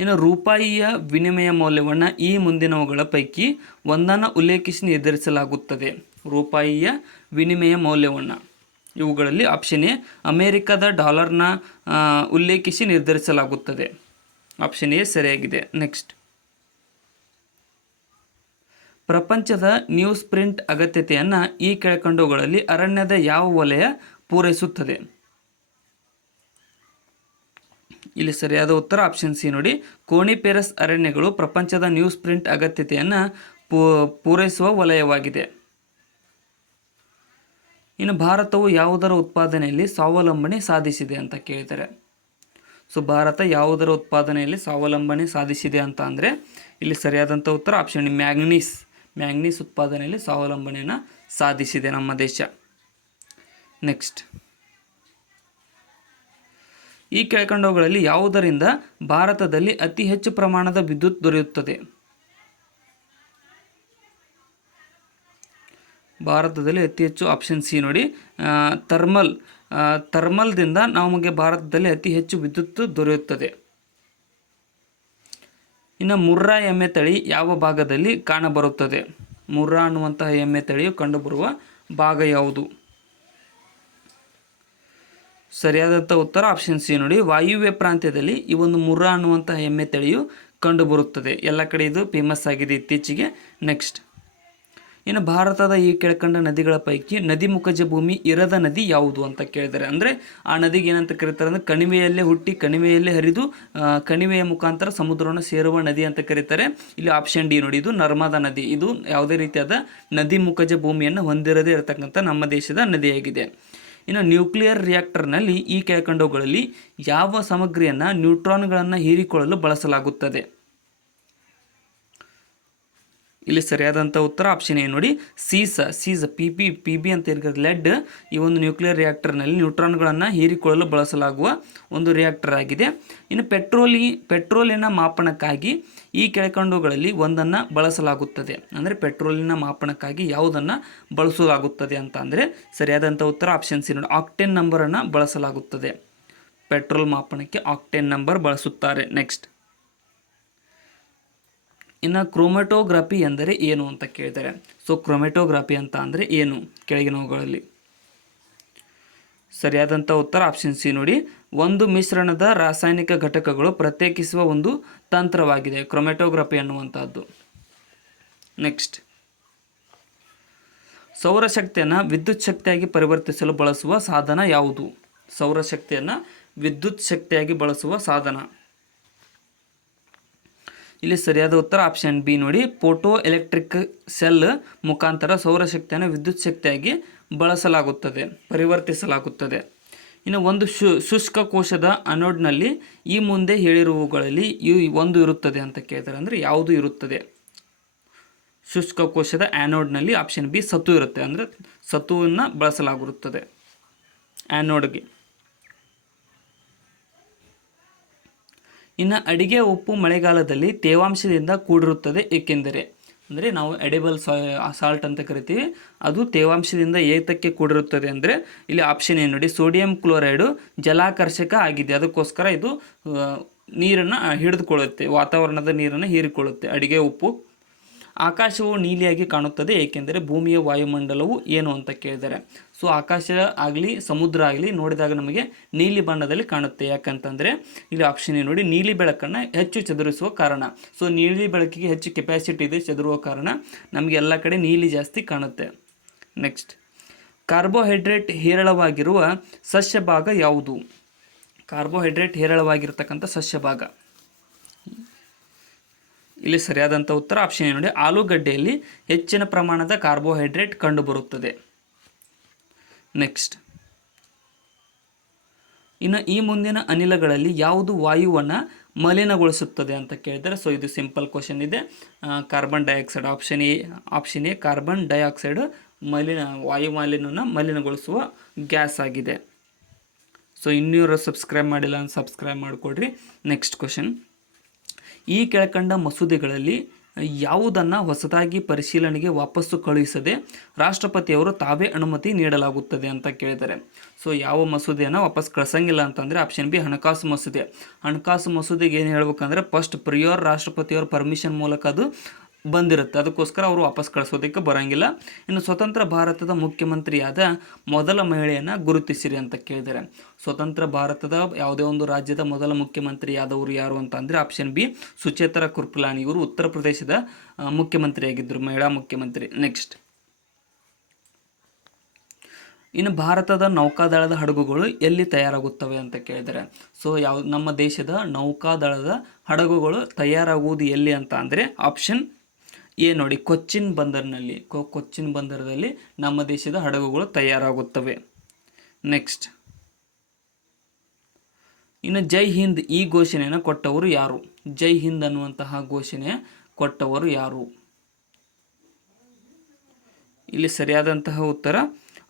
ಇನ್ನು ರೂಪಾಯಿಯ ವಿನಿಮಯ ಮೌಲ್ಯವನ್ನು ಈ ಮುಂದಿನವುಗಳ ಪೈಕಿ ಒಂದನ್ನು ಉಲ್ಲೇಖಿಸಿ ನಿರ್ಧರಿಸಲಾಗುತ್ತದೆ. ರೂಪಾಯಿಯ ವಿನಿಮಯ ಮೌಲ್ಯವನ್ನು ಇವುಗಳಲ್ಲಿ ಆಪ್ಷನ್ ಎ ಅಮೇರಿಕದ ಡಾಲರ್ನ ಉಲ್ಲೇಖಿಸಿ ನಿರ್ಧರಿಸಲಾಗುತ್ತದೆ. ಆಪ್ಷನ್ ಎ ಸರಿಯಾಗಿದೆ. ನೆಕ್ಸ್ಟ್, ಪ್ರಪಂಚದ ನ್ಯೂಸ್ ಪ್ರಿಂಟ್ ಅಗತ್ಯತೆಯನ್ನು ಈ ಕೆಳಕಂಡವುಗಳಲ್ಲಿ ಅರಣ್ಯದ ಯಾವ ವಲಯ ಪೂರೈಸುತ್ತದೆ? ಇಲ್ಲಿ ಸರಿಯಾದ ಉತ್ತರ ಆಪ್ಷನ್ ಸಿ ನೋಡಿ, ಕೋನಿಫೆರಸ್ ಅರಣ್ಯಗಳು ಪ್ರಪಂಚದ ನ್ಯೂಸ್ ಪ್ರಿಂಟ್ ಅಗತ್ಯತೆಯನ್ನು ಪೂರೈಸುವ ವಲಯವಾಗಿದೆ. ಇನ್ನು ಭಾರತವು ಯಾವುದರ ಉತ್ಪಾದನೆಯಲ್ಲಿ ಸ್ವಾವಲಂಬನೆ ಸಾಧಿಸಿದೆ ಅಂತ ಕೇಳಿದ್ದಾರೆ. ಸೊ ಭಾರತ ಯಾವುದರ ಉತ್ಪಾದನೆಯಲ್ಲಿ ಸ್ವಾವಲಂಬನೆ ಸಾಧಿಸಿದೆ ಅಂತ ಅಂದರೆ ಇಲ್ಲಿ ಸರಿಯಾದಂಥ ಉತ್ತರ ಆಪ್ಷನ್ ಮ್ಯಾಂಗ್ನೀಸ್ ಉತ್ಪಾದನೆಯಲ್ಲಿ ಸ್ವಾವಲಂಬನೆಯನ್ನು ಸಾಧಿಸಿದೆ ನಮ್ಮ ದೇಶ. ನೆಕ್ಸ್ಟ್, ಈ ಕೆಳಕಂಡವುಗಳಲ್ಲಿ ಯಾವುದರಿಂದ ಭಾರತದಲ್ಲಿ ಅತಿ ಹೆಚ್ಚು ಪ್ರಮಾಣದ ವಿದ್ಯುತ್ ದೊರೆಯುತ್ತದೆ? ಭಾರತದಲ್ಲಿ ಅತಿ ಹೆಚ್ಚು ಆಪ್ಷನ್ ಸಿ ನೋಡಿ, ಥರ್ಮಲ್ದಿಂದ ನಮಗೆ ಭಾರತದಲ್ಲಿ ಅತಿ ಹೆಚ್ಚು ವಿದ್ಯುತ್ ದೊರೆಯುತ್ತದೆ. ಇನ್ನು ಮುರ್ರಾ ಎಮ್ಮೆ ತಳಿ ಯಾವ ಭಾಗದಲ್ಲಿ ಕಾಣಬರುತ್ತದೆ? ಮುರ್ರಾ ಅನ್ನುವಂತಹ ಎಮ್ಮೆ ತಳಿಯು ಕಂಡುಬರುವ ಭಾಗ ಯಾವುದು? ಸರಿಯಾದಂಥ ಉತ್ತರ ಆಪ್ಷನ್ ಸಿ ನೋಡಿ, ವಾಯುವ್ಯ ಪ್ರಾಂತ್ಯದಲ್ಲಿ ಈ ಒಂದು ಮುರ್ರಾ ಅನ್ನುವಂತಹ ಎಮ್ಮೆ ತಳಿಯು ಕಂಡುಬರುತ್ತದೆ. ಎಲ್ಲ ಕಡೆ ಇದು ಫೇಮಸ್ ಆಗಿದೆ ಇತ್ತೀಚೆಗೆ. ನೆಕ್ಸ್ಟ್, ಇನ್ನು ಭಾರತದ ಈ ಕೆಳಕಂಡ ನದಿಗಳ ಪೈಕಿ ನದಿ ಮುಖಜ ಭೂಮಿ ಇರದ ನದಿ ಯಾವುದು ಅಂತ ಕೇಳಿದ್ದಾರೆ. ಅಂದರೆ ಆ ನದಿಗೆ ಏನಂತ ಕರೀತಾರೆ ಅಂದರೆ ಕಣಿವೆಯಲ್ಲೇ ಹುಟ್ಟಿ ಕಣಿವೆಯಲ್ಲೇ ಹರಿದು ಕಣಿವೆಯ ಮುಖಾಂತರ ಸಮುದ್ರವನ್ನು ಸೇರುವ ನದಿ ಅಂತ ಕರೀತಾರೆ. ಇಲ್ಲಿ ಆಪ್ಷನ್ ಡಿ ನೋಡಿ, ಇದು ನರ್ಮದಾ ನದಿ. ಇದು ಯಾವುದೇ ರೀತಿಯಾದ ನದಿ ಮುಖಜ ಭೂಮಿಯನ್ನು ಹೊಂದಿರದೇ ಇರತಕ್ಕಂಥ ನಮ್ಮ ದೇಶದ ನದಿಯಾಗಿದೆ. ಇನ್ನು ನ್ಯೂಕ್ಲಿಯರ್ ರಿಯಾಕ್ಟರ್ನಲ್ಲಿ ಈ ಕೆಳಕಂಡವುಗಳಲ್ಲಿ ಯಾವ ಸಾಮಗ್ರಿಯನ್ನು ನ್ಯೂಟ್ರಾನ್ಗಳನ್ನು ಹೀರಿಕೊಳ್ಳಲು ಬಳಸಲಾಗುತ್ತದೆ? ಇಲ್ಲಿ ಸರಿಯಾದಂಥ ಉತ್ತರ ಆಪ್ಷನ್ ಎ ನೋಡಿ, ಸೀಸ ಪಿ ಬಿ ಅಂತ ಇರ್ತದೆ ಲೆಡ್. ಈ ಒಂದು ನ್ಯೂಕ್ಲಿಯರ್ ರಿಯಾಕ್ಟರ್ನಲ್ಲಿ ನ್ಯೂಟ್ರಾನ್ಗಳನ್ನು ಹೀರಿಕೊಳ್ಳಲು ಬಳಸಲಾಗುವ ಒಂದು ರಿಯಾಕ್ಟರ್ ಆಗಿದೆ. ಇನ್ನು ಪೆಟ್ರೋಲಿನ ಮಾಪನಕ್ಕಾಗಿ ಈ ಕೆಳಕಂಡವುಗಳಲ್ಲಿ ಒಂದನ್ನು ಬಳಸಲಾಗುತ್ತದೆ. ಅಂದರೆ ಪೆಟ್ರೋಲಿನ ಮಾಪನಕ್ಕಾಗಿ ಯಾವುದನ್ನು ಬಳಸಲಾಗುತ್ತದೆ ಅಂತ ಅಂದರೆ ಸರಿಯಾದಂಥ ಉತ್ತರ ಆಪ್ಷನ್ ಸಿ ನೋಡಿ, ಆಕ್ಟೇನ್ ನಂಬರನ್ನು ಬಳಸಲಾಗುತ್ತದೆ. ಪೆಟ್ರೋಲ್ ಮಾಪನಕ್ಕೆ ಆಕ್ಟೇನ್ ನಂಬರ್ ಬಳಸುತ್ತಾರೆ. ನೆಕ್ಸ್ಟ್, ಇನ್ನು ಕ್ರೋಮೆಟೋಗ್ರಫಿ ಎಂದರೆ ಏನು ಅಂತ ಕೇಳಿದ್ದಾರೆ. ಸೊ ಕ್ರೋಮೆಟೋಗ್ರಫಿ ಅಂತ ಅಂದರೆ ಏನು ಕೆಳಗಿನವುಗಳಲ್ಲಿ? ಸರಿಯಾದಂಥ ಉತ್ತರ ಆಪ್ಷನ್ ಸಿ ನೋಡಿ, ಒಂದು ಮಿಶ್ರಣದ ರಾಸಾಯನಿಕ ಘಟಕಗಳು ಪ್ರತ್ಯೇಕಿಸುವ ಒಂದು ತಂತ್ರವಾಗಿದೆ ಕ್ರೋಮೆಟೋಗ್ರಫಿ ಅನ್ನುವಂಥದ್ದು. ನೆಕ್ಸ್ಟ್, ಸೌರಶಕ್ತಿಯನ್ನು ವಿದ್ಯುತ್ ಶಕ್ತಿಯಾಗಿ ಪರಿವರ್ತಿಸಲು ಬಳಸುವ ಸಾಧನ ಯಾವುದು? ಸೌರಶಕ್ತಿಯನ್ನು ವಿದ್ಯುತ್ ಶಕ್ತಿಯಾಗಿ ಬಳಸುವ ಸಾಧನ. ಇಲ್ಲಿ ಸರಿಯಾದ ಉತ್ತರ ಆಪ್ಷನ್ ಬಿ ನೋಡಿ, ಫೋಟೋ ಎಲೆಕ್ಟ್ರಿಕ್ ಸೆಲ್ ಮುಖಾಂತರ ಸೌರಶಕ್ತಿಯನ್ನು ವಿದ್ಯುತ್ ಶಕ್ತಿಯಾಗಿ ಬಳಸಲಾಗುತ್ತದೆ, ಪರಿವರ್ತಿಸಲಾಗುತ್ತದೆ. ಇನ್ನು ಒಂದು ಶುಷ್ಕ ಕೋಶದ ಅನೋಡ್ನಲ್ಲಿ ಈ ಮುಂದೆ ಹೇಳಿರುವುಗಳಲ್ಲಿ ಒಂದು ಇರುತ್ತದೆ ಅಂತ ಕೇಳ್ತಾರೆ. ಅಂದರೆ ಯಾವುದು ಇರುತ್ತದೆ? ಶುಷ್ಕ ಕೋಶದ ಆ್ಯನೋಡ್ನಲ್ಲಿ ಆಪ್ಷನ್ ಬಿ ಸತು ಇರುತ್ತೆ. ಅಂದರೆ ಸತುವನ್ನು ಬಳಸಲಾಗಿರುತ್ತದೆ ಆ್ಯನೋಡ್ಗೆ. ಇನ್ನು ಅಡಿಗೆ ಉಪ್ಪು ಮಳೆಗಾಲದಲ್ಲಿ ತೇವಾಂಶದಿಂದ ಕೂಡಿರುತ್ತದೆ ಏಕೆಂದರೆ, ಅಂದರೆ ನಾವು ಎಡಿಬಲ್ ಸಾಲ್ಟ್ ಅಂತ ಕರಿತೀವಿ, ಅದು ತೇವಾಂಶದಿಂದ ಏತಕ್ಕೆ ಕೂಡಿರುತ್ತದೆ ಅಂದರೆ ಇಲ್ಲಿ ಆಪ್ಷನ್ ಏನು ನೋಡಿ, ಸೋಡಿಯಂ ಕ್ಲೋರೈಡು ಜಲಾಕರ್ಷಕ ಆಗಿದೆ, ಅದಕ್ಕೋಸ್ಕರ ಇದು ನೀರನ್ನು ಹಿಡಿದುಕೊಳ್ಳುತ್ತೆ, ವಾತಾವರಣದ ನೀರನ್ನು ಹೀರಿಕೊಳ್ಳುತ್ತೆ ಅಡಿಗೆ ಉಪ್ಪು. ಆಕಾಶವು ನೀಲಿಯಾಗಿ ಕಾಣುತ್ತದೆ ಏಕೆಂದರೆ ಭೂಮಿಯ ವಾಯುಮಂಡಲವು ಏನು ಅಂತ ಕೇಳಿದ್ದಾರೆ. ಸೊ ಆಕಾಶ ಆಗಲಿ ಸಮುದ್ರ ಆಗಲಿ ನೋಡಿದಾಗ ನಮಗೆ ನೀಲಿ ಬಣ್ಣದಲ್ಲಿ ಕಾಣುತ್ತೆ. ಯಾಕಂತಂದರೆ ಇಲ್ಲಿ ಆಪ್ಷನ್ ನೋಡಿ, ನೀಲಿ ಬೆಳಕನ್ನು ಹೆಚ್ಚು ಚದುರಿಸುವ ಕಾರಣ. ಸೊ ನೀಲಿ ಬೆಳಕಿಗೆ ಹೆಚ್ಚು ಕೆಪಾಸಿಟಿ ಇದೆ ಚದುರುವ ಕಾರಣ ನಮಗೆ ಎಲ್ಲ ಕಡೆ ನೀಲಿ ಜಾಸ್ತಿ ಕಾಣುತ್ತೆ. ನೆಕ್ಸ್ಟ್, ಕಾರ್ಬೋಹೈಡ್ರೇಟ್ ಹೇರಳವಾಗಿರುವ ಸಸ್ಯ ಭಾಗ ಯಾವುದು? ಕಾರ್ಬೋಹೈಡ್ರೇಟ್ ಹೇರಳವಾಗಿರ್ತಕ್ಕಂಥ ಸಸ್ಯ ಭಾಗ. ಇಲ್ಲಿ ಸರಿಯಾದಂಥ ಉತ್ತರ ಆಪ್ಷನ್ ನೋಡಿ, ಆಲೂಗಡ್ಡೆಯಲ್ಲಿ ಹೆಚ್ಚಿನ ಪ್ರಮಾಣದ ಕಾರ್ಬೋಹೈಡ್ರೇಟ್ ಕಂಡುಬರುತ್ತದೆ. ನೆಕ್ಸ್ಟ್, ಇನ್ನು ಈ ಮುಂದಿನ ಅನಿಲಗಳಲ್ಲಿ ಯಾವುದು ವಾಯುವನ್ನು ಮಲಿನಗೊಳಿಸುತ್ತದೆ ಅಂತ ಕೇಳಿದರೆ. ಸೊ ಇದು ಸಿಂಪಲ್ ಕ್ವಶನ್ ಇದೆ. Carbon dioxide option A carbon dioxide ವಾಯು ಮಾಲಿನ್ಯವನ್ನು ಮಲಿನಗೊಳಿಸುವ ಗ್ಯಾಸ್ ಆಗಿದೆ. ಸೊ ಇನ್ನೂರು ಸಬ್ಸ್ಕ್ರೈಬ್ ಮಾಡಿಲ್ಲ ಅಂತ ಸಬ್ಸ್ಕ್ರೈಬ್ ಮಾಡಿಕೊಡ್ರಿ. ನೆಕ್ಸ್ಟ್ ಕ್ವಶನ್, ಈ ಕೆಳಕಂಡ ಮಸೂದೆಗಳಲ್ಲಿ ಯಾವುದನ್ನು ಹೊಸದಾಗಿ ಪರಿಶೀಲನೆಗೆ ವಾಪಸ್ಸು ಕಳುಹಿಸದೆ ರಾಷ್ಟ್ರಪತಿಯವರು ತಾವೇ ಅನುಮತಿ ನೀಡಲಾಗುತ್ತದೆ ಅಂತ ಕೇಳಿದ್ದಾರೆ. ಸೊ ಯಾವ ಮಸೂದೆಯನ್ನು ವಾಪಸ್ ಕಳ್ಸಂಗಿಲ್ಲ ಅಂತಂದರೆ ಆಪ್ಷನ್ ಬಿ ಹಣಕಾಸು ಮಸೂದೆ. ಹಣಕಾಸು ಮಸೂದೆಗೆ ಏನು ಹೇಳ್ಬೇಕಂದ್ರೆ ಫಸ್ಟ್ ಪ್ರಿಯೋರ್ ರಾಷ್ಟ್ರಪತಿಯವರ ಪರ್ಮಿಷನ್ ಮೂಲಕ ಅದು ಬಂದಿರುತ್ತೆ, ಅದಕ್ಕೋಸ್ಕರ ಅವರು ವಾಪಸ್ ಕಳಿಸೋದಕ್ಕೆ ಬರೋಂಗಿಲ್ಲ. ಇನ್ನು ಸ್ವತಂತ್ರ ಭಾರತದ ಮುಖ್ಯಮಂತ್ರಿಯಾದ ಮೊದಲ ಮಹಿಳೆಯನ್ನು ಗುರುತಿಸಿರಿ ಅಂತ ಕೇಳಿದ್ದಾರೆ. ಸ್ವತಂತ್ರ ಭಾರತದ ಯಾವುದೇ ಒಂದು ರಾಜ್ಯದ ಮೊದಲ ಮುಖ್ಯಮಂತ್ರಿಯಾದವರು ಯಾರು ಅಂತ ಅಂದರೆ ಆಪ್ಷನ್ ಬಿ ಸುಚೇತರ ಕುರ್ಪುಲಾನಿ. ಇವರು ಉತ್ತರ ಪ್ರದೇಶದ ಮುಖ್ಯಮಂತ್ರಿಯಾಗಿದ್ದರು, ಮಹಿಳಾ ಮುಖ್ಯಮಂತ್ರಿ. ನೆಕ್ಸ್ಟ್, ಇನ್ನು ಭಾರತದ ನೌಕಾದಳದ ಹಡಗುಗಳು ಎಲ್ಲಿ ತಯಾರಾಗುತ್ತವೆ ಅಂತ ಕೇಳಿದರೆ, ಸೊ ನಮ್ಮ ದೇಶದ ನೌಕಾದಳದ ಹಡಗುಗಳು ತಯಾರಾಗುವುದು ಎಲ್ಲಿ ಅಂತ ಅಂದರೆ ಆಪ್ಷನ್ ಎ ನೋಡಿ, ಕೊಚ್ಚಿನ್ ಬಂದರಿನಲ್ಲಿ. ಕೊಚ್ಚಿನ್ ಬಂದರದಲ್ಲಿ ನಮ್ಮ ದೇಶದ ಹಡಗುಗಳು ತಯಾರಾಗುತ್ತವೆ. ನೆಕ್ಸ್ಟ್, ಇನ್ನು ಜೈ ಹಿಂದ್ ಈ ಘೋಷಣೆಯನ್ನು ಕೊಟ್ಟವರು ಯಾರು? ಜೈ ಹಿಂದ್ ಅನ್ನುವಂತಹ ಘೋಷಣೆ ಕೊಟ್ಟವರು ಯಾರು? ಇಲ್ಲಿ ಸರಿಯಾದಂತಹ ಉತ್ತರ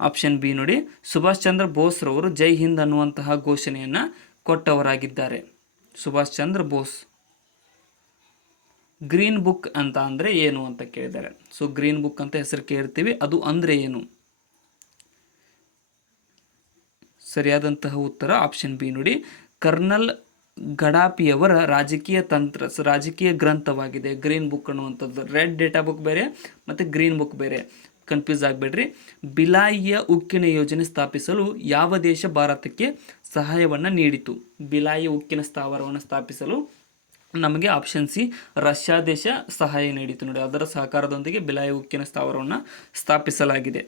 ಆಪ್ಷನ್ ಬಿ ನೋಡಿ, ಸುಭಾಷ್ ಚಂದ್ರ ಬೋಸ್ರವರು ಜೈ ಹಿಂದ್ ಅನ್ನುವಂತಹ ಘೋಷಣೆಯನ್ನು ಕೊಟ್ಟವರಾಗಿದ್ದಾರೆ. ಸುಭಾಷ್ ಚಂದ್ರ ಬೋಸ್. ಗ್ರೀನ್ ಬುಕ್ ಅಂತ ಅಂದರೆ ಏನು ಅಂತ ಕೇಳಿದ್ದಾರೆ. ಸೊ ಗ್ರೀನ್ ಬುಕ್ ಅಂತ ಹೆಸರು ಕೇಳ್ತೀವಿ, ಅದು ಅಂದರೆ ಏನು? ಸರಿಯಾದಂತಹ ಉತ್ತರ ಆಪ್ಷನ್ ಬಿ ನೋಡಿ, ಕರ್ನಲ್ ಗಡಾಪಿಯವರ ರಾಜಕೀಯ ಗ್ರಂಥವಾಗಿದೆ ಗ್ರೀನ್ ಬುಕ್ ಅನ್ನುವಂಥದ್ದು. ರೆಡ್ ಡೇಟಾ ಬುಕ್ ಬೇರೆ ಮತ್ತು ಗ್ರೀನ್ ಬುಕ್ ಬೇರೆ, ಕನ್ಫ್ಯೂಸ್ ಆಗಬೇಡ್ರಿ. ಬಿಲಾಯಿಯ ಉಕ್ಕಿನ ಯೋಜನೆ ಸ್ಥಾಪಿಸಲು ಯಾವ ದೇಶ ಭಾರತಕ್ಕೆ ಸಹಾಯವನ್ನು ನೀಡಿತು? ಬಿಲಾಯಿ ಉಕ್ಕಿನ ಸ್ಥಾವರವನ್ನು ಸ್ಥಾಪಿಸಲು ನಮಗೆ ಆಪ್ಷನ್ ಸಿ ರಷ್ಯಾ ದೇಶ ಸಹಾಯ ನೀಡಿತು ನೋಡಿ. ಅದರ ಸಹಕಾರದೊಂದಿಗೆ ಬಿಲಾಯಿ ಉಕ್ಕಿನ ಸ್ಥಾವರವನ್ನು ಸ್ಥಾಪಿಸಲಾಗಿದೆ.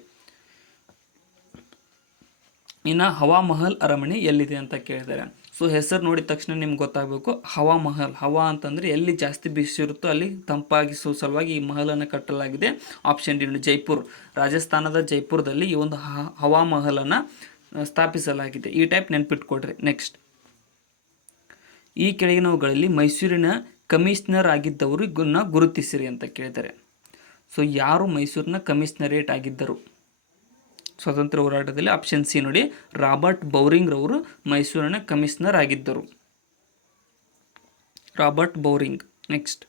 ಇನ್ನು ಹವಾಮಹಲ್ ಅರಮನೆ ಎಲ್ಲಿದೆ ಅಂತ ಕೇಳಿದ್ದಾರೆ. ಸೊ ಹೆಸರು ನೋಡಿದ ತಕ್ಷಣ ನಿಮ್ಗೆ ಗೊತ್ತಾಗಬೇಕು, ಹವಾಮಹಲ್. ಹವಾ ಅಂತಂದರೆ ಎಲ್ಲಿ ಜಾಸ್ತಿ ಬಿಸಿರುತ್ತೋ ಅಲ್ಲಿ ತಂಪಾಗಿಸುವ ಸಲುವಾಗಿ ಈ ಮಹಲನ್ನು ಕಟ್ಟಲಾಗಿದೆ. ಆಪ್ಷನ್ ಡಿ ನೋಡಿ, ಜೈಪುರ್. ರಾಜಸ್ಥಾನದ ಜೈಪುರದಲ್ಲಿ ಈ ಒಂದು ಹವಾಮಹಲನ್ನು ಸ್ಥಾಪಿಸಲಾಗಿದೆ. ಈ ಟೈಪ್ ನೆನ್ಪಿಟ್ಕೊಡ್ರಿ. ನೆಕ್ಸ್ಟ್, ಈ ಕೆಳಗಿನವುಗಳಲ್ಲಿ ಮೈಸೂರಿನ ಕಮಿಷನರ್ ಆಗಿದ್ದವರು ಗುರುತಿಸಿರಿ ಅಂತ ಕೇಳಿದ್ದಾರೆ. ಸೊ ಯಾರು ಮೈಸೂರಿನ ಕಮಿಷನರೇಟ್ ಆಗಿದ್ದರು ಸ್ವಾತಂತ್ರ್ಯ ಹೋರಾಟದಲ್ಲಿ? ಆಪ್ಷನ್ ಸಿ ನೋಡಿ, ರಾಬರ್ಟ್ ಬೌರಿಂಗ್ ರವರು ಮೈಸೂರಿನ ಕಮಿಷನರ್ ಆಗಿದ್ದರು. Robert Bowring. ನೆಕ್ಸ್ಟ್,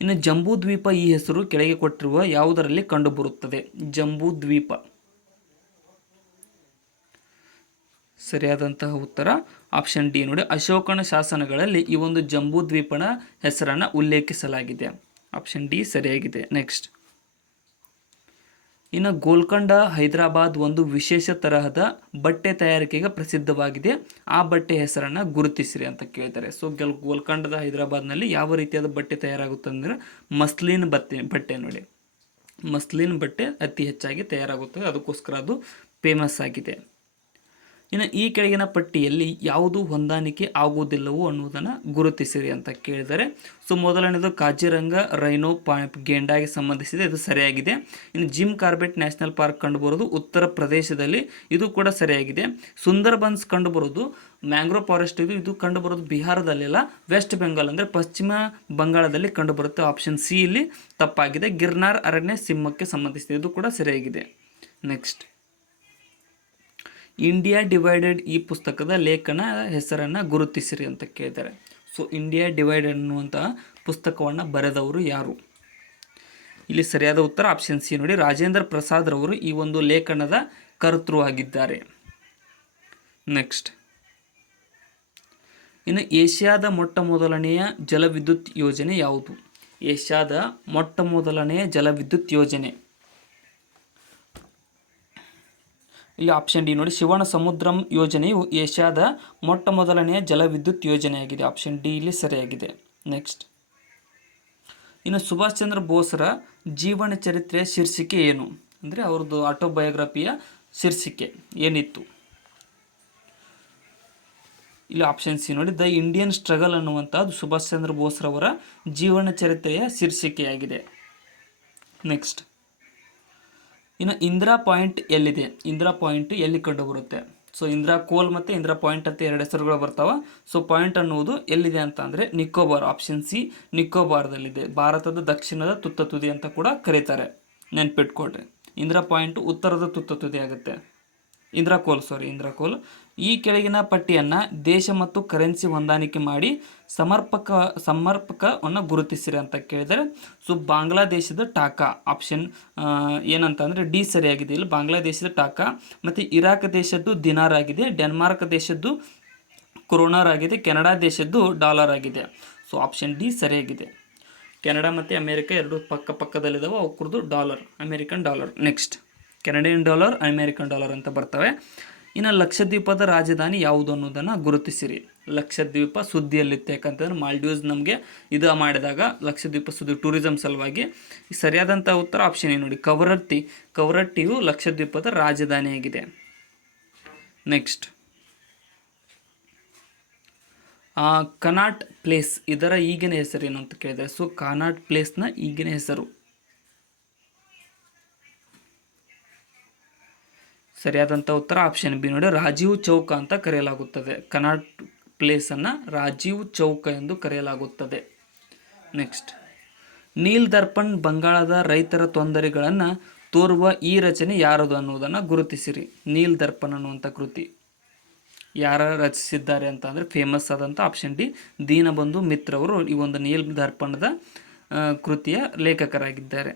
ಇನ್ನು ಜಂಬೂ ದ್ವೀಪ ಈ ಹೆಸರು ಕೆಳಗೆ ಕೊಟ್ಟಿರುವ ಯಾವುದರಲ್ಲಿ ಕಂಡುಬರುತ್ತದೆ? ಜಂಬೂ ದ್ವೀಪ. ಸರಿಯಾದಂತಹ ಉತ್ತರ ಆಪ್ಷನ್ ಡಿ ನೋಡಿ, ಅಶೋಕನ ಶಾಸನಗಳಲ್ಲಿ ಈ ಒಂದು ಜಂಬೂ ದ್ವೀಪನ ಹೆಸರನ್ನು ಉಲ್ಲೇಖಿಸಲಾಗಿದೆ. ಆಪ್ಷನ್ ಡಿ ಸರಿಯಾಗಿದೆ. ನೆಕ್ಸ್ಟ್, ಇನ್ನು ಗೋಲ್ಕೊಂಡ ಹೈದರಾಬಾದ್ ಒಂದು ವಿಶೇಷ ತರಹದ ಬಟ್ಟೆ ತಯಾರಿಕೆಗೆ ಪ್ರಸಿದ್ಧವಾಗಿದೆ. ಆ ಬಟ್ಟೆ ಹೆಸರನ್ನು ಗುರುತಿಸಿರಿ ಅಂತ ಕೇಳ್ತಾರೆ. ಸೊ ಗೋಲ್ಕೊಂಡದ ಹೈದರಾಬಾದ್ನಲ್ಲಿ ಯಾವ ರೀತಿಯಾದ ಬಟ್ಟೆ ತಯಾರಾಗುತ್ತೆ ಅಂದರೆ ಮಸ್ಲಿನ್ ಬಟ್ಟೆ ನೋಡಿ. ಮಸ್ಲಿನ್ ಬಟ್ಟೆ ಅತಿ ಹೆಚ್ಚಾಗಿ ತಯಾರಾಗುತ್ತದೆ, ಅದಕ್ಕೋಸ್ಕರ ಅದು ಫೇಮಸ್ ಆಗಿದೆ. ಇನ್ನು ಈ ಕೆಳಗಿನ ಪಟ್ಟಿಯಲ್ಲಿ ಯಾವುದು ಹೊಂದಾಣಿಕೆ ಆಗುವುದಿಲ್ಲವೋ ಅನ್ನುವುದನ್ನು ಗುರುತಿಸಿರಿ ಅಂತ ಕೇಳಿದರೆ, ಸೊ ಮೊದಲನೇದು ಕಾಜಿರಂಗ ರೈನೋ ಗೇಂಡಾಗೆ ಸಂಬಂಧಿಸಿದೆ, ಇದು ಸರಿಯಾಗಿದೆ. ಇನ್ನು ಜಿಮ್ ಕಾರ್ಬೆಟ್ ನ್ಯಾಷನಲ್ ಪಾರ್ಕ್ ಕಂಡುಬರೋದು ಉತ್ತರ ಪ್ರದೇಶದಲ್ಲಿ, ಇದು ಕೂಡ ಸರಿಯಾಗಿದೆ. ಸುಂದರ್ಬನ್ಸ್ ಕಂಡುಬರೋದು ಮ್ಯಾಂಗ್ರೋವ್ ಫಾರೆಸ್ಟ್, ಇದು ಕಂಡುಬರೋದು ಬಿಹಾರದಲ್ಲೆಲ್ಲ, ವೆಸ್ಟ್ ಬೆಂಗಾಲ್ ಅಂದರೆ ಪಶ್ಚಿಮ ಬಂಗಾಳದಲ್ಲಿ ಕಂಡುಬರುತ್ತೆ. ಆಪ್ಷನ್ ಸಿ ಇಲ್ಲಿ ತಪ್ಪಾಗಿದೆ. ಗಿರ್ನಾರ್ ಅರಣ್ಯ ಸಿಂಹಕ್ಕೆ ಸಂಬಂಧಿಸಿದೆ, ಇದು ಕೂಡ ಸರಿಯಾಗಿದೆ. ನೆಕ್ಸ್ಟ್, ಇಂಡಿಯಾ ಡಿವೈಡೆಡ್ ಈ ಪುಸ್ತಕದ ಲೇಖನ ಹೆಸರನ್ನು ಗುರುತಿಸಿರಿ ಅಂತ ಕೇಳಿದ್ದಾರೆ. ಸೊ ಇಂಡಿಯಾ ಡಿವೈಡೆಡ್ ಅನ್ನುವಂತಹ ಪುಸ್ತಕವನ್ನು ಬರೆದವರು ಯಾರು? ಇಲ್ಲಿ ಸರಿಯಾದ ಉತ್ತರ ಆಪ್ಷನ್ ಸಿ ನೋಡಿ, ರಾಜೇಂದ್ರ ಪ್ರಸಾದ್ ರವರು ಈ ಒಂದು ಲೇಖನದ ಕರ್ತೃ ಆಗಿದ್ದಾರೆ. ನೆಕ್ಸ್ಟ್, ಇನ್ನು ಏಷ್ಯಾದ ಮೊಟ್ಟಮೊದಲನೆಯ ಜಲವಿದ್ಯುತ್ ಯೋಜನೆ ಯಾವುದು? ಏಷ್ಯಾದ ಮೊಟ್ಟಮೊದಲನೆಯ ಜಲವಿದ್ಯುತ್ ಯೋಜನೆ, ಇಲ್ಲಿ ಆಪ್ಷನ್ ಡಿ ನೋಡಿ, ಶಿವಣ ಸಮುದ್ರಂ ಯೋಜನೆಯು ಏಷ್ಯಾದ ಮೊಟ್ಟಮೊದಲನೆಯ ಜಲವಿದ್ಯುತ್ ಯೋಜನೆಯಾಗಿದೆ. ಆಪ್ಷನ್ ಡಿ ಇಲ್ಲಿ ಸರಿಯಾಗಿದೆ. ನೆಕ್ಸ್ಟ್, ಇನ್ನು ಸುಭಾಷ್ ಚಂದ್ರ ಬೋಸ್ರ ಜೀವನ ಚರಿತ್ರೆಯ ಶೀರ್ಷಿಕೆ ಏನು? ಅಂದರೆ ಅವ್ರದ್ದು ಆಟೋಬಯೋಗ್ರಫಿಯ ಶೀರ್ಷಿಕೆ ಏನಿತ್ತು? ಇಲ್ಲಿ ಆಪ್ಷನ್ ಸಿ ನೋಡಿ, ದ ಇಂಡಿಯನ್ ಸ್ಟ್ರಗಲ್ ಅನ್ನುವಂಥದ್ದು ಸುಭಾಷ್ ಚಂದ್ರ ಬೋಸ್ರವರ ಜೀವನ ಚರಿತ್ರೆಯ ಶೀರ್ಷಿಕೆಯಾಗಿದೆ. ನೆಕ್ಸ್ಟ್, ಇನ್ನು ಇಂದಿರಾ ಪಾಯಿಂಟ್ ಎಲ್ಲಿದೆ? ಇಂದಿರಾ ಪಾಯಿಂಟ್ ಎಲ್ಲಿ ಕಂಡುಬರುತ್ತೆ? ಸೊ ಇಂದಿರಾ ಕೋಲ್ ಮತ್ತು ಇಂದಿರಾ ಪಾಯಿಂಟ್ ಅಂತ ಎರಡು ಹೆಸರುಗಳು ಬರ್ತಾವೆ. ಸೊ ಪಾಯಿಂಟ್ ಅನ್ನುವುದು ಎಲ್ಲಿದೆ ಅಂತ ಅಂದರೆ ನಿಕೋಬಾರ್. Option C ನಿಕೋಬಾರ್ದಲ್ಲಿದೆ. ಭಾರತದ ದಕ್ಷಿಣದ ತುತ್ತ ತುದಿ ಅಂತ ಕೂಡ ಕರೀತಾರೆ, ನೆನ್ಪಿಟ್ಕೊಳ್ರಿ. ಇಂದಿರಾ ಪಾಯಿಂಟ್ ಉತ್ತರದ ತುತ್ತ ತುದಿ ಆಗುತ್ತೆ. ಇಂದ್ರಕೋಲ್. ಈ ಕೆಳಗಿನ ಪಟ್ಟಿಯನ್ನು ದೇಶ ಮತ್ತು ಕರೆನ್ಸಿ ಹೊಂದಾಣಿಕೆ ಮಾಡಿ ಸಮರ್ಪಕವನ್ನು ಗುರುತಿಸಿರಿ ಅಂತ ಕೇಳಿದರೆ, ಸೊ ಬಾಂಗ್ಲಾದೇಶದ ಟಾಕಾ ಆಪ್ಷನ್ ಏನಂತ ಅಂದರೆ ಡಿ ಸರಿಯಾಗಿದೆ. ಇಲ್ಲಿ ಬಾಂಗ್ಲಾದೇಶದ ಟಾಕಾ, ಮತ್ತು ಇರಾಕ್ ದೇಶದ್ದು ದಿನಾರ್ ಆಗಿದೆ, ಡೆನ್ಮಾರ್ಕ್ ದೇಶದ್ದು ಕ್ರೋನರ್ ಆಗಿದೆ, ಕೆನಡಾ ದೇಶದ್ದು ಡಾಲರ್ ಆಗಿದೆ. ಸೊ ಆಪ್ಷನ್ ಡಿ ಸರಿಯಾಗಿದೆ. ಕೆನಡಾ ಮತ್ತು ಅಮೇರಿಕ ಎರಡು ಪಕ್ಕದಲ್ಲಿದ್ದಾವೆ, ಅವ್ರದ್ದು dollar, American dollar. Next Canadian dollar, American dollar ಅಂತ ಬರ್ತವೆ. ಇನ್ನು ಲಕ್ಷದ್ವೀಪದ ರಾಜಧಾನಿ ಯಾವುದು ಅನ್ನೋದನ್ನು ಗುರುತಿಸಿರಿ. ಲಕ್ಷದ್ವೀಪ ಸುದ್ದಿಯಲ್ಲಿತ್ತು, ಯಾಕಂತಂದ್ರೆ ಮಾಲ್ಡೀವ್ಸ್ ನಮಗೆ ಇದು ಮಾಡಿದಾಗ ಲಕ್ಷದ್ವೀಪ ಸುದ್ದಿ ಟೂರಿಸಂ ಸಲುವಾಗಿ. ಸರಿಯಾದಂಥ ಉತ್ತರ ಆಪ್ಷನ್ ಏನು ನೋಡಿ, ಕವರಟ್ಟಿಯು ಲಕ್ಷದ್ವೀಪದ ರಾಜಧಾನಿಯಾಗಿದೆ. ನೆಕ್ಸ್ಟ್ ಕನಾಟ್ ಪ್ಲೇಸ್ ಇದರ ಈಗಿನ ಹೆಸರು ಏನು ಅಂತ ಕೇಳಿದರೆ, ಸೊ ಕನಾಟ್ ಪ್ಲೇಸ್ನ ಈಗಿನ ಹೆಸರು ಸರಿಯಾದಂಥ ಉತ್ತರ ಆಪ್ಷನ್ ಬಿ ನೋಡಿ, ರಾಜೀವ್ ಚೌಕ ಅಂತ ಕರೆಯಲಾಗುತ್ತದೆ. ಕನಾಟ್ ಪ್ಲೇಸನ್ನು ರಾಜೀವ್ ಚೌಕ ಎಂದು ಕರೆಯಲಾಗುತ್ತದೆ. ನೆಕ್ಸ್ಟ್ ನೀಲ್ ದರ್ಪಣ್ ಬಂಗಾಳದ ರೈತರ ತೊಂದರೆಗಳನ್ನು ತೋರುವ ಈ ರಚನೆ ಯಾರದು ಅನ್ನೋದನ್ನು ಗುರುತಿಸಿರಿ. ನೀಲ್ ದರ್ಪಣ್ ಅನ್ನುವಂಥ ಕೃತಿ ಯಾರು ರಚಿಸಿದ್ದಾರೆ ಅಂತ ಅಂದರೆ ಫೇಮಸ್ ಆದಂಥ ಆಪ್ಷನ್ ಡಿ ದೀನಬಂಧು ಮಿತ್ರ ಅವರು ಈ ಒಂದು ನೀಲ್ ದರ್ಪಣದ ಕೃತಿಯ ಲೇಖಕರಾಗಿದ್ದಾರೆ.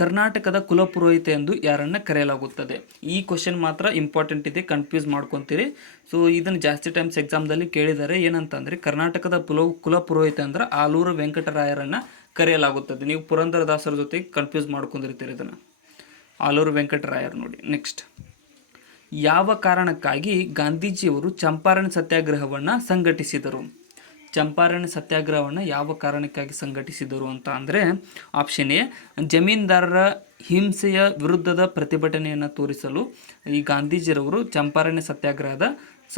ಕರ್ನಾಟಕದ ಕುಲಪುರೋಹಿತ ಎಂದು ಯಾರನ್ನು ಕರೆಯಲಾಗುತ್ತದೆ. ಈ ಕ್ವಶನ್ ಮಾತ್ರ ಇಂಪಾರ್ಟೆಂಟ್ ಇದೆ, ಕನ್ಫ್ಯೂಸ್ ಮಾಡ್ಕೊತೀರಿ. ಸೊ ಇದನ್ನು ಜಾಸ್ತಿ ಟೈಮ್ಸ್ ಎಕ್ಸಾಮ್ದಲ್ಲಿ ಕೇಳಿದ್ದಾರೆ. ಏನಂತಂದರೆ ಕರ್ನಾಟಕದ ಕುಲಪುರೋಹಿತ ಅಂದ್ರೆ ಆಲೂರು ವೆಂಕಟರಾಯರನ್ನು ಕರೆಯಲಾಗುತ್ತದೆ. ನೀವು ಪುರಂದರದಾಸರ ಜೊತೆಗೆ ಕನ್ಫ್ಯೂಸ್ ಮಾಡ್ಕೊಂಡಿರ್ತೀರಿ ಇದನ್ನು. ಆಲೂರು ವೆಂಕಟರಾಯರು ನೋಡಿ. ನೆಕ್ಸ್ಟ್ ಯಾವ ಕಾರಣಕ್ಕಾಗಿ ಗಾಂಧೀಜಿಯವರು ಚಂಪಾರಣ ಸತ್ಯಾಗ್ರಹವನ್ನು ಸಂಘಟಿಸಿದರು. ಚಂಪಾರಣ ಸತ್ಯಾಗ್ರಹವನ್ನು ಯಾವ ಕಾರಣಕ್ಕಾಗಿ ಸಂಘಟಿಸಿದರು ಅಂತ ಅಂದರೆ ಆಪ್ಷನ್ ಎ ಜಮೀನ್ದಾರರ ಹಿಂಸೆಯ ವಿರುದ್ಧದ ಪ್ರತಿಭಟನೆಯನ್ನು ತೋರಿಸಲು ಈ ಗಾಂಧೀಜಿರವರು ಚಂಪಾರಣ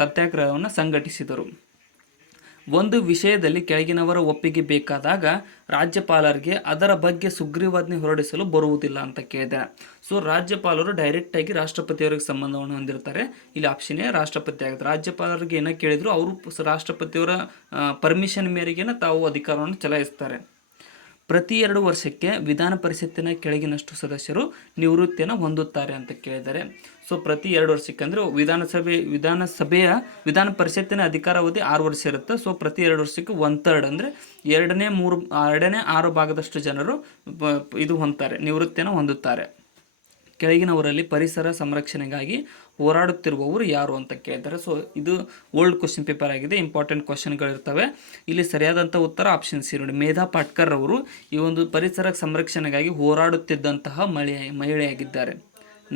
ಸತ್ಯಾಗ್ರಹವನ್ನು ಸಂಘಟಿಸಿದರು. ಒಂದು ವಿಷಯದಲ್ಲಿ ಕೆಳಗಿನವರ ಒಪ್ಪಿಗೆ ಬೇಕಾದಾಗ ರಾಜ್ಯಪಾಲರಿಗೆ ಅದರ ಬಗ್ಗೆ ಸುಗ್ರೀವಾಜ್ಞೆ ಹೊರಡಿಸಲು ಬರುವುದಿಲ್ಲ ಅಂತ ಕೇಳಿದೆ. ಸೊ ರಾಜ್ಯಪಾಲರು ಡೈರೆಕ್ಟಾಗಿ ರಾಷ್ಟ್ರಪತಿಯವರಿಗೆ ಸಂಬಂಧವನ್ನು ಹೊಂದಿರ್ತಾರೆ. ಇಲ್ಲಿ ಆಪ್ಷನ್ ಎ ರಾಷ್ಟ್ರಪತಿ ಆಗುತ್ತೆ. ರಾಜ್ಯಪಾಲರಿಗೆ ಏನೋ ಕೇಳಿದ್ರು ಅವರು ರಾಷ್ಟ್ರಪತಿಯವರ ಪರ್ಮಿಷನ್ ಮೇರೆಗೆ ತಾವು ಅಧಿಕಾರವನ್ನು ಚಲಾಯಿಸ್ತಾರೆ. ಪ್ರತಿ 2 ವರ್ಷಕ್ಕೆ ವಿಧಾನ ಪರಿಷತ್ತಿನ ಕೆಳಗಿನಷ್ಟು ಸದಸ್ಯರು ನಿವೃತ್ತಿಯನ್ನು ಹೊಂದುತ್ತಾರೆ ಅಂತ ಕೇಳಿದ್ದಾರೆ. ಸೊ ಪ್ರತಿ 2 ವರ್ಷಕ್ಕೆ ಅಂದರೆ ವಿಧಾನ ಪರಿಷತ್ತಿನ ಅಧಿಕಾರಾವಧಿ 6 ವರ್ಷ ಇರುತ್ತೆ. ಸೊ ಪ್ರತಿ 2 ವರ್ಷಕ್ಕೆ 1/3 ಅಂದರೆ 2/6 ಭಾಗದಷ್ಟು ಜನರು ಇದು ಹೊಂದ್ತಾರೆ, ನಿವೃತ್ತಿಯನ್ನು ಹೊಂದುತ್ತಾರೆ. ಕೆಳಗಿನವರಲ್ಲಿ ಪರಿಸರ ಸಂರಕ್ಷಣೆಗಾಗಿ ಹೋರಾಡುತ್ತಿರುವವರು ಯಾರು ಅಂತ ಕೇಳಿದ್ದಾರೆ. ಸೊ ಇದು ಓಲ್ಡ್ ಕ್ವಶನ್ ಪೇಪರ್ ಆಗಿದೆ, ಇಂಪಾರ್ಟೆಂಟ್ ಕ್ವಶನ್ಗಳಿರ್ತವೆ. ಇಲ್ಲಿ ಸರಿಯಾದಂಥ ಉತ್ತರ ಆಪ್ಷನ್ ಸಿ ನೋಡಿ, ಮೇಧಾ ಪಾಟ್ಕರ್ ಅವರು ಈ ಒಂದು ಪರಿಸರ ಸಂರಕ್ಷಣೆಗಾಗಿ ಹೋರಾಡುತ್ತಿದ್ದಂತಹ ಮಹಿಳೆಯಾಗಿದ್ದಾರೆ.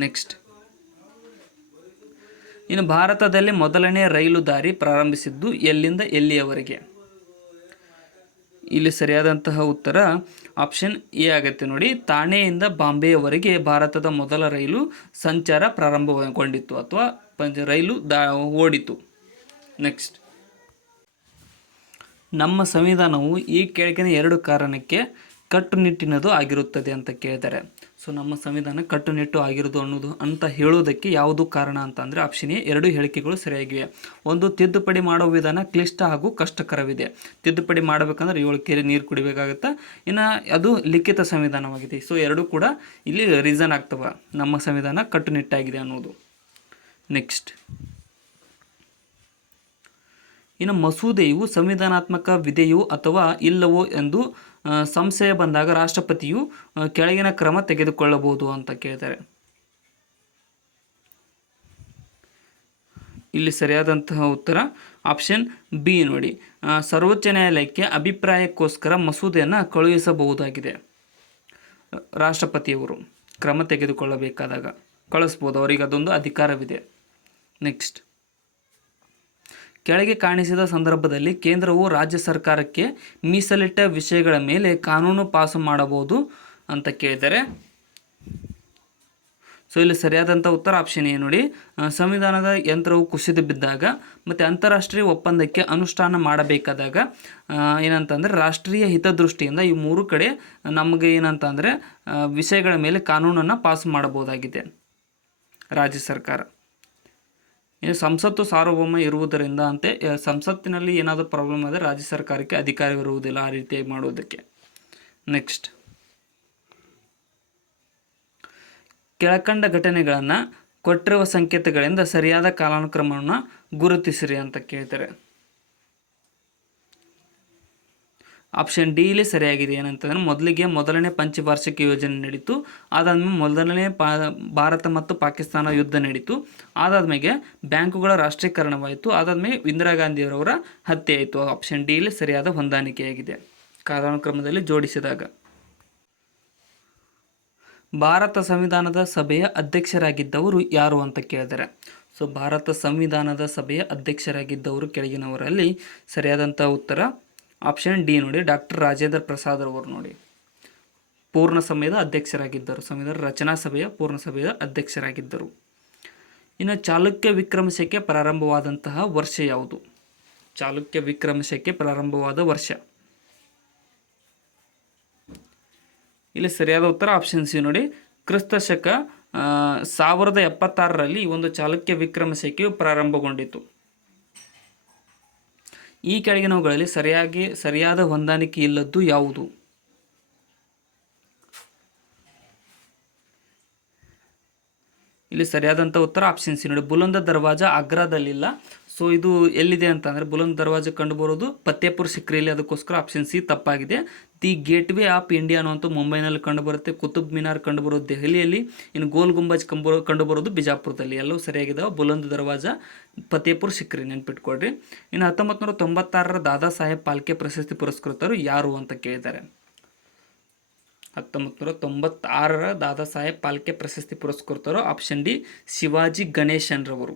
ನೆಕ್ಸ್ಟ್ ಇನ್ನು ಭಾರತದಲ್ಲಿ ಮೊದಲನೇ ರೈಲು ದಾರಿ ಪ್ರಾರಂಭಿಸಿದ್ದು ಎಲ್ಲಿಂದ ಎಲ್ಲಿಯವರೆಗೆ. ಇಲ್ಲಿ ಸರಿಯಾದಂತಹ ಉತ್ತರ ಆಪ್ಷನ್ ಎ ಆಗುತ್ತೆ ನೋಡಿ, ಥಾಣೆಯಿಂದ ಬಾಂಬೆಯವರೆಗೆ ಭಾರತದ ಮೊದಲ ರೈಲು ಸಂಚಾರ ಪ್ರಾರಂಭಗೊಂಡಿತ್ತು ಅಥವಾ ರೈಲು ಓಡಿತು. ನೆಕ್ಸ್ಟ್ ನಮ್ಮ ಸಂವಿಧಾನವು ಈ ಕೆಳಗಿನ 2 ಕಾರಣಕ್ಕೆ ಕಟ್ಟುನಿಟ್ಟಿನದು ಆಗಿರುತ್ತದೆ ಅಂತ ಕೇಳಿದ್ದಾರೆ. ಸೊ ನಮ್ಮ ಸಂವಿಧಾನ ಕಟ್ಟುನಿಟ್ಟು ಆಗಿರೋದು ಅಂತ ಹೇಳೋದಕ್ಕೆ ಯಾವುದು ಕಾರಣ ಅಂತ ಅಂದರೆ ಆಪ್ಷನ್ ಎ 2 ಹೇಳಿಕೆಗಳು ಸರಿಯಾಗಿವೆ. ಒಂದು, ತಿದ್ದುಪಡಿ ಮಾಡುವ ವಿಧಾನ ಕ್ಲಿಷ್ಟ ಹಾಗೂ ಕಷ್ಟಕರವಿದೆ. ತಿದ್ದುಪಡಿ ಮಾಡಬೇಕಂದ್ರೆ 7 ಕೆರೆ ನೀರು ಕುಡಿಬೇಕಾಗುತ್ತೆ. ಇನ್ನು ಅದು ಲಿಖಿತ ಸಂವಿಧಾನವಾಗಿದೆ. ಸೊ 2 ಕೂಡ ಇಲ್ಲಿ ರೀಸನ್ ಆಗ್ತವೆ, ನಮ್ಮ ಸಂವಿಧಾನ ಕಟ್ಟುನಿಟ್ಟಾಗಿದೆ ಅನ್ನೋದು. ನೆಕ್ಸ್ಟ್ ಇನ್ನು ಮಸೂದೆಯು ಸಂವಿಧಾನಾತ್ಮಕವಿದೆಯೋ ಅಥವಾ ಇಲ್ಲವೋ ಎಂದು ಸಂಶಯ ಬಂದಾಗ ರಾಷ್ಟ್ರಪತಿಯು ಕೆಳಗಿನ ಕ್ರಮ ತೆಗೆದುಕೊಳ್ಳಬಹುದು ಅಂತ ಕೇಳಿದ್ದಾರೆ. ಇಲ್ಲಿ ಸರಿಯಾದಂತಹ ಉತ್ತರ ಆಪ್ಷನ್ ಬಿ ನೋಡಿ, ಸರ್ವೋಚ್ಚ ನ್ಯಾಯಾಲಯಕ್ಕೆ ಅಭಿಪ್ರಾಯಕ್ಕೋಸ್ಕರ ಮಸೂದೆಯನ್ನು ಕಳುಹಿಸಬಹುದಾಗಿದೆ. ರಾಷ್ಟ್ರಪತಿಯವರು ಕ್ರಮ ತೆಗೆದುಕೊಳ್ಳಬೇಕಾದಾಗ ಕಳಿಸ್ಬೋದು, ಅವರಿಗೆ ಅದೊಂದು ಅಧಿಕಾರವಿದೆ. ನೆಕ್ಸ್ಟ್ ಕೆಳಗೆ ಕಾಣಿಸಿದ ಸಂದರ್ಭದಲ್ಲಿ ಕೇಂದ್ರವು ರಾಜ್ಯ ಸರ್ಕಾರಕ್ಕೆ ಮೀಸಲಿಟ್ಟ ವಿಷಯಗಳ ಮೇಲೆ ಕಾನೂನು ಪಾಸು ಮಾಡಬಹುದು ಅಂತ ಕೇಳಿದರೆ. ಸೊ ಇಲ್ಲಿ ಸರಿಯಾದಂಥ ಉತ್ತರ ಆಪ್ಷನ್ ಎ ನೋಡಿ, ಸಂವಿಧಾನದ ಯಂತ್ರವು ಕುಸಿದು ಬಿದ್ದಾಗ ಮತ್ತು ಅಂತಾರಾಷ್ಟ್ರೀಯ ಒಪ್ಪಂದಕ್ಕೆ ಅನುಷ್ಠಾನ ಮಾಡಬೇಕಾದಾಗ ಏನಂತಂದರೆ ರಾಷ್ಟ್ರೀಯ ಹಿತದೃಷ್ಟಿಯಿಂದ ಈ 3 ಕಡೆ ನಮಗೆ ಏನಂತಂದರೆ ವಿಷಯಗಳ ಮೇಲೆ ಕಾನೂನನ್ನು ಪಾಸು ಮಾಡಬಹುದಾಗಿದೆ ರಾಜ್ಯ ಸರ್ಕಾರ. ಸಂಸತ್ತು ಸಾರ್ವಭೌಮ ಇರುವುದರಿಂದ ಅಂತೆ ಸಂಸತ್ತಿನಲ್ಲಿ ಏನಾದರೂ ಪ್ರಾಬ್ಲಮ್ ಆದರೆ ರಾಜ್ಯ ಸರ್ಕಾರಕ್ಕೆ ಅಧಿಕಾರವಿರುವುದಿಲ್ಲ ಆ ರೀತಿಯಾಗಿ ಮಾಡೋದಕ್ಕೆ. ನೆಕ್ಸ್ಟ್ ಕೆಳಕಂಡ ಘಟನೆಗಳನ್ನು ಕೊಟ್ಟಿರುವ ಸಂಕೇತಗಳಿಂದ ಸರಿಯಾದ ಕಾಲಾನುಕ್ರಮವನ್ನು ಗುರುತಿಸಿರಿ ಅಂತ ಕೇಳ್ತಾರೆ. ಆಪ್ಷನ್ ಡಿ ಇಲ್ಲಿ ಸರಿಯಾಗಿದೆ. ಏನಂತಂದರೆ ಮೊದಲನೇ ಪಂಚವಾರ್ಷಿಕ ಯೋಜನೆ ನಡೀತು, ಅದಾದ್ಮೇಲೆ ಮೊದಲನೇ ಭಾರತ ಮತ್ತು ಪಾಕಿಸ್ತಾನ ಯುದ್ಧ ನಡೀತು, ಅದಾದ್ಮೇಲೆ ಬ್ಯಾಂಕುಗಳ ರಾಷ್ಟ್ರೀಕರಣವಾಯಿತು, ಅದಾದ್ಮೇಲೆ ಇಂದಿರಾ ಗಾಂಧಿಯವರವರ ಹತ್ಯೆ ಆಯಿತು. ಆಪ್ಷನ್ ಡಿ ಇಲ್ಲಿ ಸರಿಯಾದ ಹೊಂದಾಣಿಕೆಯಾಗಿದೆ ಕಾಲಾನುಕ್ರಮದಲ್ಲಿ ಜೋಡಿಸಿದಾಗ. ಭಾರತ ಸಂವಿಧಾನದ ಸಭೆಯ ಅಧ್ಯಕ್ಷರಾಗಿದ್ದವರು ಯಾರು ಅಂತ ಕೇಳಿದರೆ, ಸೊ ಭಾರತ ಸಂವಿಧಾನದ ಸಭೆಯ ಅಧ್ಯಕ್ಷರಾಗಿದ್ದವರು ಕೆಳಗಿನವರಲ್ಲಿ ಸರಿಯಾದಂಥ ಉತ್ತರ ಆಪ್ಷನ್ ಡಿ ನೋಡಿ, ಡಾಕ್ಟರ್ ರಾಜೇಂದ್ರ ಪ್ರಸಾದ್ ಅವರು ನೋಡಿ ಪೂರ್ಣ ಸಮಯದ ಅಧ್ಯಕ್ಷರಾಗಿದ್ದರು. ಸಂವಿಧಾನ ರಚನಾ ಸಭೆಯ ಪೂರ್ಣ ಸಭೆಯ ಅಧ್ಯಕ್ಷರಾಗಿದ್ದರು. ಇನ್ನು ಚಾಲುಕ್ಯ ವಿಕ್ರಮಶಕೆ ಪ್ರಾರಂಭವಾದಂತಹ ವರ್ಷ ಯಾವುದು? ಚಾಲುಕ್ಯ ವಿಕ್ರಮಶಕೆ ಪ್ರಾರಂಭವಾದ ವರ್ಷ, ಇಲ್ಲಿ ಸರಿಯಾದ ಉತ್ತರ ಆಪ್ಷನ್ ಸಿ ನೋಡಿ, ಕ್ರಿಸ್ತ ಶಕ 1076ರಲ್ಲಿ ಈ ಒಂದು ಚಾಲುಕ್ಯ ವಿಕ್ರಮಶಕೆಯು ಪ್ರಾರಂಭಗೊಂಡಿತು. ಈ ಕೆಳಗಿನವುಗಳಲ್ಲಿ ಸರಿಯಾದ ಹೊಂದಾಣಿಕೆ ಇಲ್ಲದ್ದು ಯಾವುದು? ಇಲ್ಲಿ ಸರಿಯಾದಂಥ ಉತ್ತರ ಆಪ್ಷನ್ ಸಿ ನೋಡಿ, ಬುಲಂದ್ ದರ್ವಾಜಾ ಆಗ್ರಾದಲ್ಲಿಲ್ಲ. ಸೊ ಇದು ಎಲ್ಲಿದೆ ಅಂತಂದರೆ ಬುಲಂದ್ ದರ್ವಾಜಾ ಕಂಡುಬರೋದು ಫತೇಪುರ್ ಸಿಕ್ರಿಯಲ್ಲಿ, ಅದಕ್ಕೋಸ್ಕರ ಆಪ್ಷನ್ ಸಿ ತಪ್ಪಾಗಿದೆ. ದಿ ಗೇಟ್ವೇ ಆಫ್ ಇಂಡಿಯಾ ಅನ್ನುವಂಥ ಮುಂಬೈನಲ್ಲಿ ಕಂಡುಬರುತ್ತೆ, ಕುತುಬ್ ಮಿನಾರ್ ಕಂಡುಬರೋದು ದೆಹಲಿಯಲ್ಲಿ, ಇನ್ನು ಗೋಲ್ ಗುಂಬಜ್ ಕಂಡುಬರೋದು ಬಿಜಾಪುರದಲ್ಲಿ. ಎಲ್ಲವೂ ಸರಿಯಾಗಿದ್ದಾವೆ. ಬುಲಂದ್ ದರ್ವಾಜಾ ಫತೇಪುರ್ ಸಿಕ್ರಿ ನೆನ್ಪಿಟ್ಕೊಡ್ರಿ. ಇನ್ನು 1996ರ ದಾದಾ ಸಾಹೇಬ್ ಫಾಲ್ಕೆ ಪ್ರಶಸ್ತಿ ಪುರಸ್ಕೃತರು ಯಾರು ಅಂತ ಕೇಳಿದ್ದಾರೆ. 1996ರ ದಾದಾ ಸಾಹೇಬ್ ಫಾಲ್ಕೆ ಪ್ರಶಸ್ತಿ ಪುರಸ್ಕೃತರು ಆಪ್ಷನ್ ಡಿ ಶಿವಾಜಿ ಗಣೇಶನ್ ರವರು.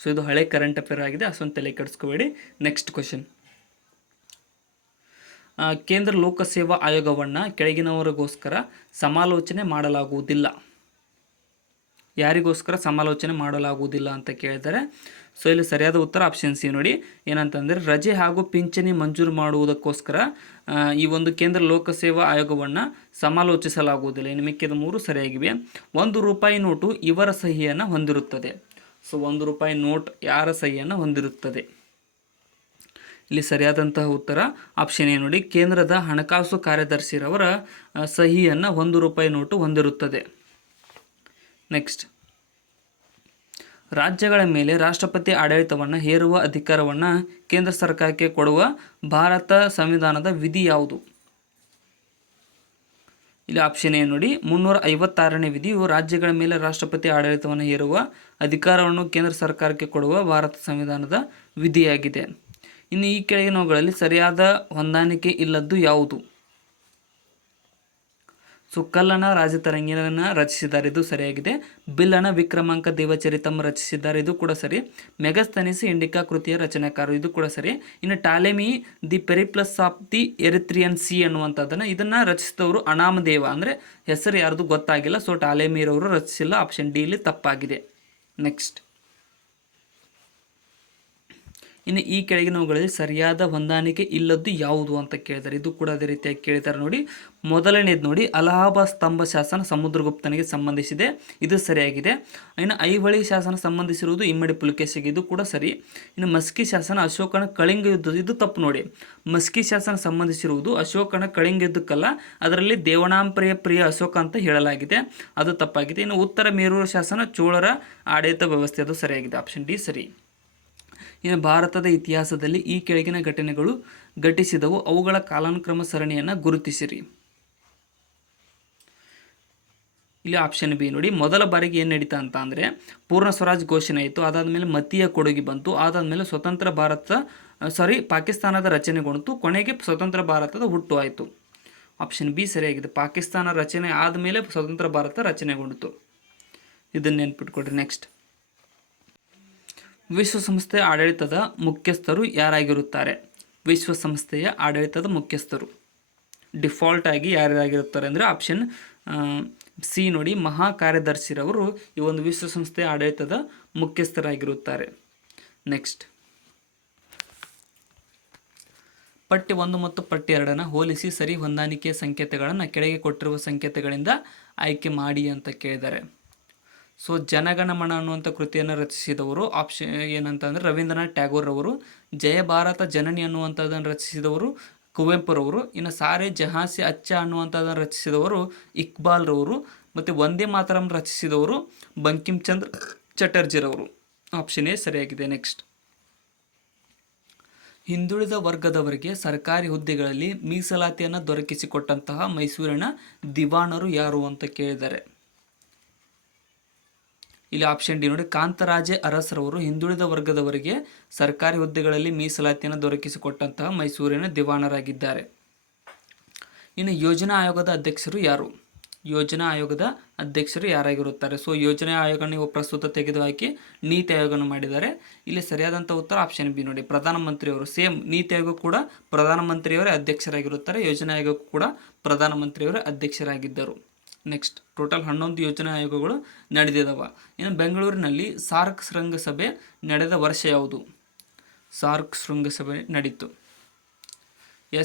ಸೊ ಇದು ಹಳೆ ಕರೆಂಟ್ ಅಫೇರ್ ಆಗಿದೆ, ಅಷ್ಟೊಂದು ತಲೆ ಕೆಡಿಸ್ಕೋಬೇಡಿ. ನೆಕ್ಸ್ಟ್ ಕ್ವಶನ್, ಕೇಂದ್ರ ಲೋಕಸೇವಾ ಆಯೋಗವನ್ನು ಕೆಳಗಿನವರಿಗೋಸ್ಕರ ಸಮಾಲೋಚನೆ ಮಾಡಲಾಗುವುದಿಲ್ಲ. ಯಾರಿಗೋಸ್ಕರ ಸಮಾಲೋಚನೆ ಮಾಡಲಾಗುವುದಿಲ್ಲ ಅಂತ ಕೇಳಿದರೆ, ಸೊ ಇಲ್ಲಿ ಸರಿಯಾದ ಉತ್ತರ ಆಪ್ಷನ್ ಸಿ ನೋಡಿ, ಏನಂತಂದರೆ ರಜೆ ಹಾಗೂ ಪಿಂಚಣಿ ಮಂಜೂರು ಮಾಡುವುದಕ್ಕೋಸ್ಕರ ಈ ಒಂದು ಕೇಂದ್ರ ಲೋಕಸೇವಾ ಆಯೋಗವನ್ನು ಸಮಾಲೋಚಿಸಲಾಗುವುದಿಲ್ಲ. ಇನ್ನು ಮಿಕ್ಕಿದ 3 ಸರಿಯಾಗಿವೆ. ₹1 ನೋಟು ಇವರ ಸಹಿಯನ್ನು ಹೊಂದಿರುತ್ತದೆ. ಸೊ ₹1 ನೋಟ್ ಯಾರ ಸಹಿಯನ್ನು ಹೊಂದಿರುತ್ತದೆ? ಇಲ್ಲಿ ಸರಿಯಾದಂತಹ ಉತ್ತರ ಆಪ್ಷನ್ ಎ ನೋಡಿ, ಕೇಂದ್ರದ ಹಣಕಾಸು ಕಾರ್ಯದರ್ಶಿರವರ ಸಹಿಯನ್ನು ₹1 ನೋಟು ಹೊಂದಿರುತ್ತದೆ. ನೆಕ್ಸ್ಟ್, ರಾಜ್ಯಗಳ ಮೇಲೆ ರಾಷ್ಟ್ರಪತಿ ಆಡಳಿತವನ್ನು ಹೇರುವ ಅಧಿಕಾರವನ್ನು ಕೇಂದ್ರ ಸರ್ಕಾರಕ್ಕೆ ಕೊಡುವ ಭಾರತ ಸಂವಿಧಾನದ ವಿಧಿ ಯಾವುದು? ಇಲ್ಲಿ ಆಪ್ಷನ್ ಎ ನೋಡಿ, 356ನೇ ವಿಧಿಯು ರಾಜ್ಯಗಳ ಮೇಲೆ ರಾಷ್ಟ್ರಪತಿ ಆಡಳಿತವನ್ನು ಹೇರುವ ಅಧಿಕಾರವನ್ನು ಕೇಂದ್ರ ಸರ್ಕಾರಕ್ಕೆ ಕೊಡುವ ಭಾರತ ಸಂವಿಧಾನದ ವಿಧಿಯಾಗಿದೆ. ಇನ್ನು ಈ ಕೆಳಗಿನವುಗಳಲ್ಲಿ ಸರಿಯಾದ ಹೊಂದಾಣಿಕೆ ಇಲ್ಲದ್ದು ಯಾವುದು? ಸೊ ಕಲ್ಲನ ರಾಜತರಂಗಿನ ರಚಿಸಿದ್ದಾರೆ, ಇದು ಸರಿಯಾಗಿದೆ. ಬಿಲ್ಲನ ವಿಕ್ರಮಾಂಕ ದೇವಚರಿತಂ ರಚಿಸಿದ್ದಾರೆ, ಇದು ಕೂಡ ಸರಿ. ಮೆಗಸ್ತನಿಸ್ ಇಂಡಿಕಾ ಕೃತಿಯ ರಚನೆಕಾರರು, ಇದು ಕೂಡ ಸರಿ. ಇನ್ನು Ptolemy the Periplus of the Erythraean sea ಅನ್ನುವಂಥದ್ದನ್ನು ಇದನ್ನು ರಚಿಸಿದವರು ಅನಾಮದೇವ, ಅಂದರೆ ಹೆಸರು ಯಾರ್ದು ಗೊತ್ತಾಗಿಲ್ಲ. ಸೊ ಟಾಲೆಮಿರವರು ರಚಿಸಿಲ್ಲ, ಆಪ್ಷನ್ ಡಿ ಇಲ್ಲಿ ತಪ್ಪಾಗಿದೆ. ನೆಕ್ಸ್ಟ್, ಇನ್ನು ಈ ಕೆಳಗಿನವುಗಳಲ್ಲಿ ಸರಿಯಾದ ಹೊಂದಾಣಿಕೆ ಇಲ್ಲದ್ದು ಯಾವುದು ಅಂತ ಕೇಳಿದ್ದಾರೆ, ಇದು ಕೂಡ ಅದೇ ರೀತಿಯಾಗಿ ಕೇಳಿದ್ದಾರೆ ನೋಡಿ. ಮೊದಲನೇದು ನೋಡಿ, ಅಲಹಾಬಾದ್ ಸ್ತಂಭ ಶಾಸನ ಸಮುದ್ರಗುಪ್ತನಿಗೆ ಸಂಬಂಧಿಸಿದೆ, ಇದು ಸರಿಯಾಗಿದೆ. ಇನ್ನು ಐಹೊಳಿ ಶಾಸನ ಸಂಬಂಧಿಸಿರುವುದು ಇಮ್ಮಡಿ ಪುಲಕೇಶಿಗೆ, ಇದು ಕೂಡ ಸರಿ. ಇನ್ನು ಮಸ್ಕಿ ಶಾಸನ ಅಶೋಕನ ಕಳಿಂಗ ಯುದ್ಧ, ಇದು ತಪ್ಪು ನೋಡಿ. ಮಸ್ಕಿ ಶಾಸನ ಸಂಬಂಧಿಸಿರುವುದು ಅಶೋಕನ ಕಳಿಂಗ ಯುದ್ಧಕ್ಕಲ್ಲ, ಅದರಲ್ಲಿ ದೇವನಾಂಪ್ರಿಯ ಪ್ರಿಯ ಅಶೋಕ ಅಂತ ಹೇಳಲಾಗಿದೆ, ಅದು ತಪ್ಪಾಗಿದೆ. ಇನ್ನು ಉತ್ತರ ಮೇರೂರು ಶಾಸನ ಚೋಳರ ಆಡಳಿತ ವ್ಯವಸ್ಥೆ, ಅದು ಸರಿಯಾಗಿದೆ, ಆಪ್ಷನ್ ಡಿ ಸರಿ. ಇನ್ನು ಭಾರತದ ಇತಿಹಾಸದಲ್ಲಿ ಈ ಕೆಳಗಿನ ಘಟನೆಗಳು ಘಟಿಸಿದವು, ಅವುಗಳ ಕಾಲಾನುಕ್ರಮ ಸರಣಿಯನ್ನು ಗುರುತಿಸಿರಿ. ಇಲ್ಲಿ ಆಪ್ಷನ್ ಬಿ ನೋಡಿ, ಮೊದಲ ಬಾರಿಗೆ ಏನು ನಡೀತಾ ಅಂತ ಅಂದರೆ ಪೂರ್ಣ ಸ್ವರಾಜ್ ಘೋಷಣೆ ಆಯಿತು, ಅದಾದಮೇಲೆ ಮತೀಯ ಕೊಡುಗೆ ಬಂತು, ಅದಾದಮೇಲೆ ಸ್ವತಂತ್ರ ಪಾಕಿಸ್ತಾನದ ರಚನೆಗೊಂಡಿತು, ಕೊನೆಗೆ ಸ್ವತಂತ್ರ ಭಾರತದ ಹುಟ್ಟು ಆಯಿತು. ಆಪ್ಷನ್ ಬಿ ಸರಿಯಾಗಿದೆ, ಪಾಕಿಸ್ತಾನ ರಚನೆ ಆದಮೇಲೆ ಸ್ವತಂತ್ರ ಭಾರತ ರಚನೆಗೊಂಡಿತು, ಇದನ್ನು ನೆನ್ಪಿಟ್ಕೊಡ್ರಿ. ನೆಕ್ಸ್ಟ್, ವಿಶ್ವಸಂಸ್ಥೆಯ ಆಡಳಿತದ ಮುಖ್ಯಸ್ಥರು ಯಾರಾಗಿರುತ್ತಾರೆ? ವಿಶ್ವಸಂಸ್ಥೆಯ ಆಡಳಿತದ ಮುಖ್ಯಸ್ಥರು ಡಿಫಾಲ್ಟ್ ಆಗಿ ಯಾರಾಗಿರುತ್ತಾರೆ ಅಂದರೆ ಆಪ್ಷನ್ ಸಿ ನೋಡಿ, ಮಹಾ ಕಾರ್ಯದರ್ಶಿರವರು ಈ ಒಂದು ವಿಶ್ವಸಂಸ್ಥೆಯ ಆಡಳಿತದ ಮುಖ್ಯಸ್ಥರಾಗಿರುತ್ತಾರೆ. ನೆಕ್ಸ್ಟ್, ಪಠ್ಯ 1 ಮತ್ತು ಪಠ್ಯ 2ನ ಹೋಲಿಸಿ ಸರಿ ಹೊಂದಾಣಿಕೆಯ ಸಂಕೇತಗಳನ್ನು ಕೆಳಗೆ ಕೊಟ್ಟಿರುವ ಸಂಕೇತಗಳಿಂದ ಆಯ್ಕೆ ಮಾಡಿ ಅಂತ ಕೇಳಿದ್ದಾರೆ. ಸೊ ಜನಗಣಮನ ಅನ್ನುವಂಥ ಕೃತಿಯನ್ನು ರಚಿಸಿದವರು ಆಪ್ಷನ್ ಏನಂತಂದರೆ ರವೀಂದ್ರನಾಥ್ ಟ್ಯಾಗೋರ್ ಅವರು. ಜಯ ಭಾರತ ಜನನಿ ಅನ್ನುವಂಥದ್ದನ್ನು ರಚಿಸಿದವರು ಕುವೆಂಪುರವರು. ಇನ್ನು ಸಾರೆ ಜಹಾಂಸೆ ಅಚ್ಚ ಅನ್ನುವಂಥದ್ದನ್ನು ರಚಿಸಿದವರು ಇಕ್ಬಾಲ್ರವರು. ಮತ್ತು ವಂದೇ ಮಾತರಂ ರಚಿಸಿದವರು ಬಂಕಿಂ ಚಂದ್ರ ಚಟರ್ಜಿರವರು. ಆಪ್ಷನ್ ಎ ಸರಿಯಾಗಿದೆ. ನೆಕ್ಸ್ಟ್, ಹಿಂದುಳಿದ ವರ್ಗದವರಿಗೆ ಸರ್ಕಾರಿ ಹುದ್ದೆಗಳಲ್ಲಿ ಮೀಸಲಾತಿಯನ್ನು ದೊರಕಿಸಿಕೊಟ್ಟಂತಹ ಮೈಸೂರಿನ ದಿವಾನರು ಯಾರು ಅಂತ ಕೇಳಿದ್ದಾರೆ. ಇಲ್ಲಿ ಆಪ್ಷನ್ ಡಿ ನೋಡಿ, ಕಾಂತರಾಜೆ ಅರಸರವರು ಹಿಂದುಳಿದ ವರ್ಗದವರಿಗೆ ಸರ್ಕಾರಿ ಹುದ್ದೆಗಳಲ್ಲಿ ಮೀಸಲಾತಿಯನ್ನು ದೊರಕಿಸಿಕೊಟ್ಟಂತಹ ಮೈಸೂರಿನ ದಿವಾನರಾಗಿದ್ದಾರೆ. ಇನ್ನು ಯೋಜನಾ ಆಯೋಗದ ಅಧ್ಯಕ್ಷರು ಯಾರು? ಯೋಜನಾ ಆಯೋಗದ ಅಧ್ಯಕ್ಷರು ಯಾರಾಗಿರುತ್ತಾರೆ? ಸೊ ಯೋಜನಾ ಆಯೋಗ ನೀವು ಪ್ರಸ್ತುತ ತೆಗೆದುಹಾಕಿ ನೀತಿ ಆಯೋಗನ ಮಾಡಿದ್ದಾರೆ. ಇಲ್ಲಿ ಸರಿಯಾದಂಥ ಉತ್ತರ ಆಪ್ಷನ್ ಬಿ ನೋಡಿ, ಪ್ರಧಾನಮಂತ್ರಿಯವರು. ಸೇಮ್ ನೀತಿ ಆಯೋಗ ಕೂಡ ಪ್ರಧಾನಮಂತ್ರಿಯವರೇ ಅಧ್ಯಕ್ಷರಾಗಿರುತ್ತಾರೆ, ಯೋಜನಾ ಆಯೋಗ ಕೂಡ ಪ್ರಧಾನಮಂತ್ರಿಯವರೇ ಅಧ್ಯಕ್ಷರಾಗಿದ್ದರು. ನೆಕ್ಸ್ಟ್, ಟೋಟಲ್ 11 ಯೋಜನಾ ಆಯೋಗಗಳು ನಡೆದಿದ್ದಾವೆ. ಇನ್ನು ಬೆಂಗಳೂರಿನಲ್ಲಿ ಸಾರ್ಕ್ ಶೃಂಗಸಭೆ ನಡೆದ ವರ್ಷ ಯಾವುದು? ಸಾರ್ಕ್ ಶೃಂಗಸಭೆ ನಡೀತು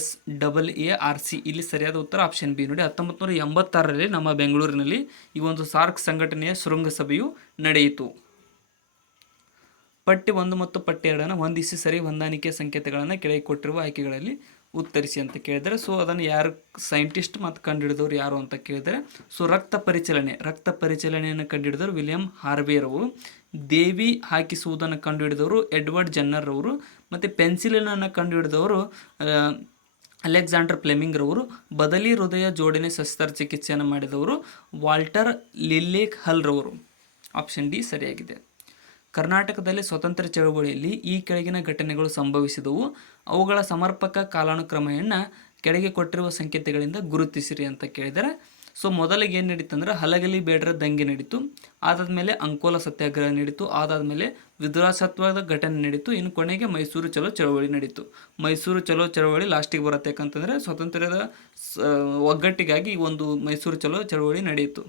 SAARC. ಇಲ್ಲಿ ಸರಿಯಾದ ಉತ್ತರ ಆಪ್ಷನ್ ಬಿ ನೋಡಿ, 1986ರಲ್ಲಿ ನಮ್ಮ ಬೆಂಗಳೂರಿನಲ್ಲಿ ಈ ಒಂದು ಸಾರ್ಕ್ ಸಂಘಟನೆಯ ಶೃಂಗಸಭೆಯು ನಡೆಯಿತು. ಪಟ್ಟಿ 1 ಮತ್ತು ಪಟ್ಟಿ 2 ಹೊಂದಿಸಿ ಸರಿ ಹೊಂದಾಣಿಕೆ ಸಂಕೇತಗಳನ್ನು ಕೆಳಗೆ ಕೊಟ್ಟಿರುವ ಆಯ್ಕೆಗಳಲ್ಲಿ ಉತ್ತರಿಸಿ ಅಂತ ಕೇಳಿದರೆ, ಸೊ ಅದನ್ನು ಯಾರು ಸೈಂಟಿಸ್ಟ್ ಮತ್ತು ಕಂಡುಹಿಡಿದವರು ಯಾರು ಅಂತ ಕೇಳಿದರೆ, ಸೊ ರಕ್ತ ಪರಿಚಲನೆಯನ್ನು ಕಂಡುಹಿಡಿದವರು ವಿಲಿಯಂ ಹಾರ್ವೇರವರು, ದೇವಿ ಹಾಕಿಸುವುದನ್ನು ಕಂಡುಹಿಡಿದವರು ಎಡ್ವರ್ಡ್ ಜನ್ನರ್ ಅವರು, ಮತ್ತು ಪೆನ್ಸಿಲಿನನ್ನು ಕಂಡುಹಿಡಿದವರು ಅಲೆಕ್ಸಾಂಡರ್ ಫ್ಲೆಮಿಂಗ್ ರವರು, ಬದಲಿ ಹೃದಯ ಜೋಡಣೆ ಶಸ್ತ್ರಚಿಕಿತ್ಸೆಯನ್ನು ಮಾಡಿದವರು ವಾಲ್ಟರ್ ಲಿಲ್ಲೇಕ್ ಹಲ್ ರವರು. ಆಪ್ಷನ್ ಡಿ ಸರಿಯಾಗಿದೆ. ಕರ್ನಾಟಕದಲ್ಲಿ ಸ್ವತಂತ್ರ ಚಳವಳಿಯಲ್ಲಿ ಈ ಕೆಳಗಿನ ಘಟನೆಗಳು ಸಂಭವಿಸಿದವು, ಅವುಗಳ ಸಮರ್ಪಕ ಕಾಲಾನುಕ್ರಮವನ್ನು ಕೆಳಗೆ ಕೊಟ್ಟಿರುವ ಸಂಕೇತಗಳಿಂದ ಗುರುತಿಸಿರಿ ಅಂತ ಕೇಳಿದರೆ, ಸೊ ಮೊದಲಿಗೆ ಏನು ನಡೀತು ಅಂದರೆ ಹಲಗಲಿ ಬೇಡರ ದಂಗೆ ನಡೀತು, ಅದಾದಮೇಲೆ ಅಂಕೋಲ ಸತ್ಯಾಗ್ರಹ ನಡೀತು, ಅದಾದಮೇಲೆ ವಿದುರಾಸತ್ವದ ಘಟನೆ ನಡೀತು, ಇನ್ನು ಕೊನೆಗೆ ಮೈಸೂರು ಚಲೋ ಚಳವಳಿ ನಡೀತು. ಮೈಸೂರು ಚಲೋ ಚಳವಳಿ ಲಾಸ್ಟಿಗೆ ಬರುತ್ತೆ, ಯಾಕಂತಂದರೆ ಸ್ವಾತಂತ್ರ್ಯದ ಒಗ್ಗಟ್ಟಿಗಾಗಿ ಈ ಒಂದು ಮೈಸೂರು ಚಲೋ ಚಳವಳಿ ನಡೆಯಿತು.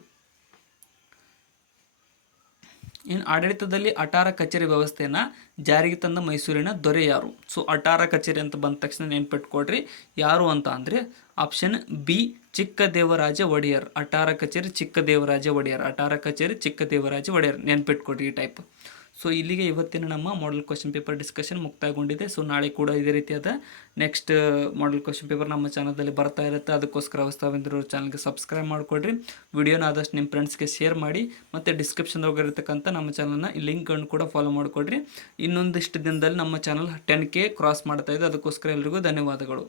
ಇನ್ನು ಆಡಳಿತದಲ್ಲಿ ಅಟಾರ ಕಚೇರಿ ವ್ಯವಸ್ಥೆಯನ್ನು ಜಾರಿಗೆ ತಂದ ಮೈಸೂರಿನ ದೊರೆ ಯಾರು? ಸೊ ಅಟಾರ ಕಚೇರಿ ಅಂತ ಬಂದ ತಕ್ಷಣ ನೆನ್ಪಿಟ್ಕೊಡ್ರಿ, ಯಾರು ಅಂತ ಅಂದರೆ ಆಪ್ಷನ್ ಬಿ ಚಿಕ್ಕದೇವರಾಜ ಒಡೆಯರ್. ಅಟಾರ ಕಚೇರಿ ಚಿಕ್ಕದೇವರಾಜ ಒಡೆಯರ್, ಅಟಾರ ಕಚೇರಿ ಚಿಕ್ಕದೇವರಾಜ ಒಡೆಯರ್, ನೆನ್ಪಿಟ್ಕೊಡ್ರಿ ಈ ಟೈಪ್. ಸೊ ಇಲ್ಲಿಗೆ ಇವತ್ತಿನ ನಮ್ಮ ಮಾಡೆಲ್ ಕ್ವಶನ್ ಪೇಪರ್ ಡಿಸ್ಕಷನ್ ಮುಕ್ತಾಯಗೊಂಡಿದೆ. ಸೊ ನಾಳೆ ಕೂಡ ಇದೇ ರೀತಿಯಾದ ನೆಕ್ಸ್ಟ್ ಮಾಡೆಲ್ ಕ್ವಶನ್ ಪೇಪರ್ ನಮ್ಮ ಚಾನಲ್ದಲ್ಲಿ ಬರ್ತಾ ಇರುತ್ತೆ. ಅದಕ್ಕೋಸ್ಕರ ಹೊಸತಾಗಿರೋ ಚಾನಲ್ಗೆ ಸಬ್ಸ್ಕ್ರೈಬ್ ಮಾಡಿಕೊಡ್ರಿ, ವಿಡಿಯೋನ ಆದಷ್ಟು ನಿಮ್ಮ ಫ್ರೆಂಡ್ಸ್ಗೆ ಶೇರ್ ಮಾಡಿ, ಮತ್ತು ಡಿಸ್ಕ್ರಿಪ್ಷನ್ದಾಗ ಇರತಕ್ಕಂಥ ನಮ್ಮ ಚಾನಲ್ನ ಲಿಂಕನ್ನು ಕೂಡ ಫಾಲೋ ಮಾಡಿಕೊಡ್ರಿ. ಇನ್ನೊಂದಿಷ್ಟು ದಿನದಲ್ಲಿ ನಮ್ಮ ಚಾನಲ್ 10K ಕ್ರಾಸ್ ಮಾಡ್ತಾ ಇದೆ. ಅದಕ್ಕೋಸ್ಕರ ಎಲ್ರಿಗೂ ಧನ್ಯವಾದಗಳು.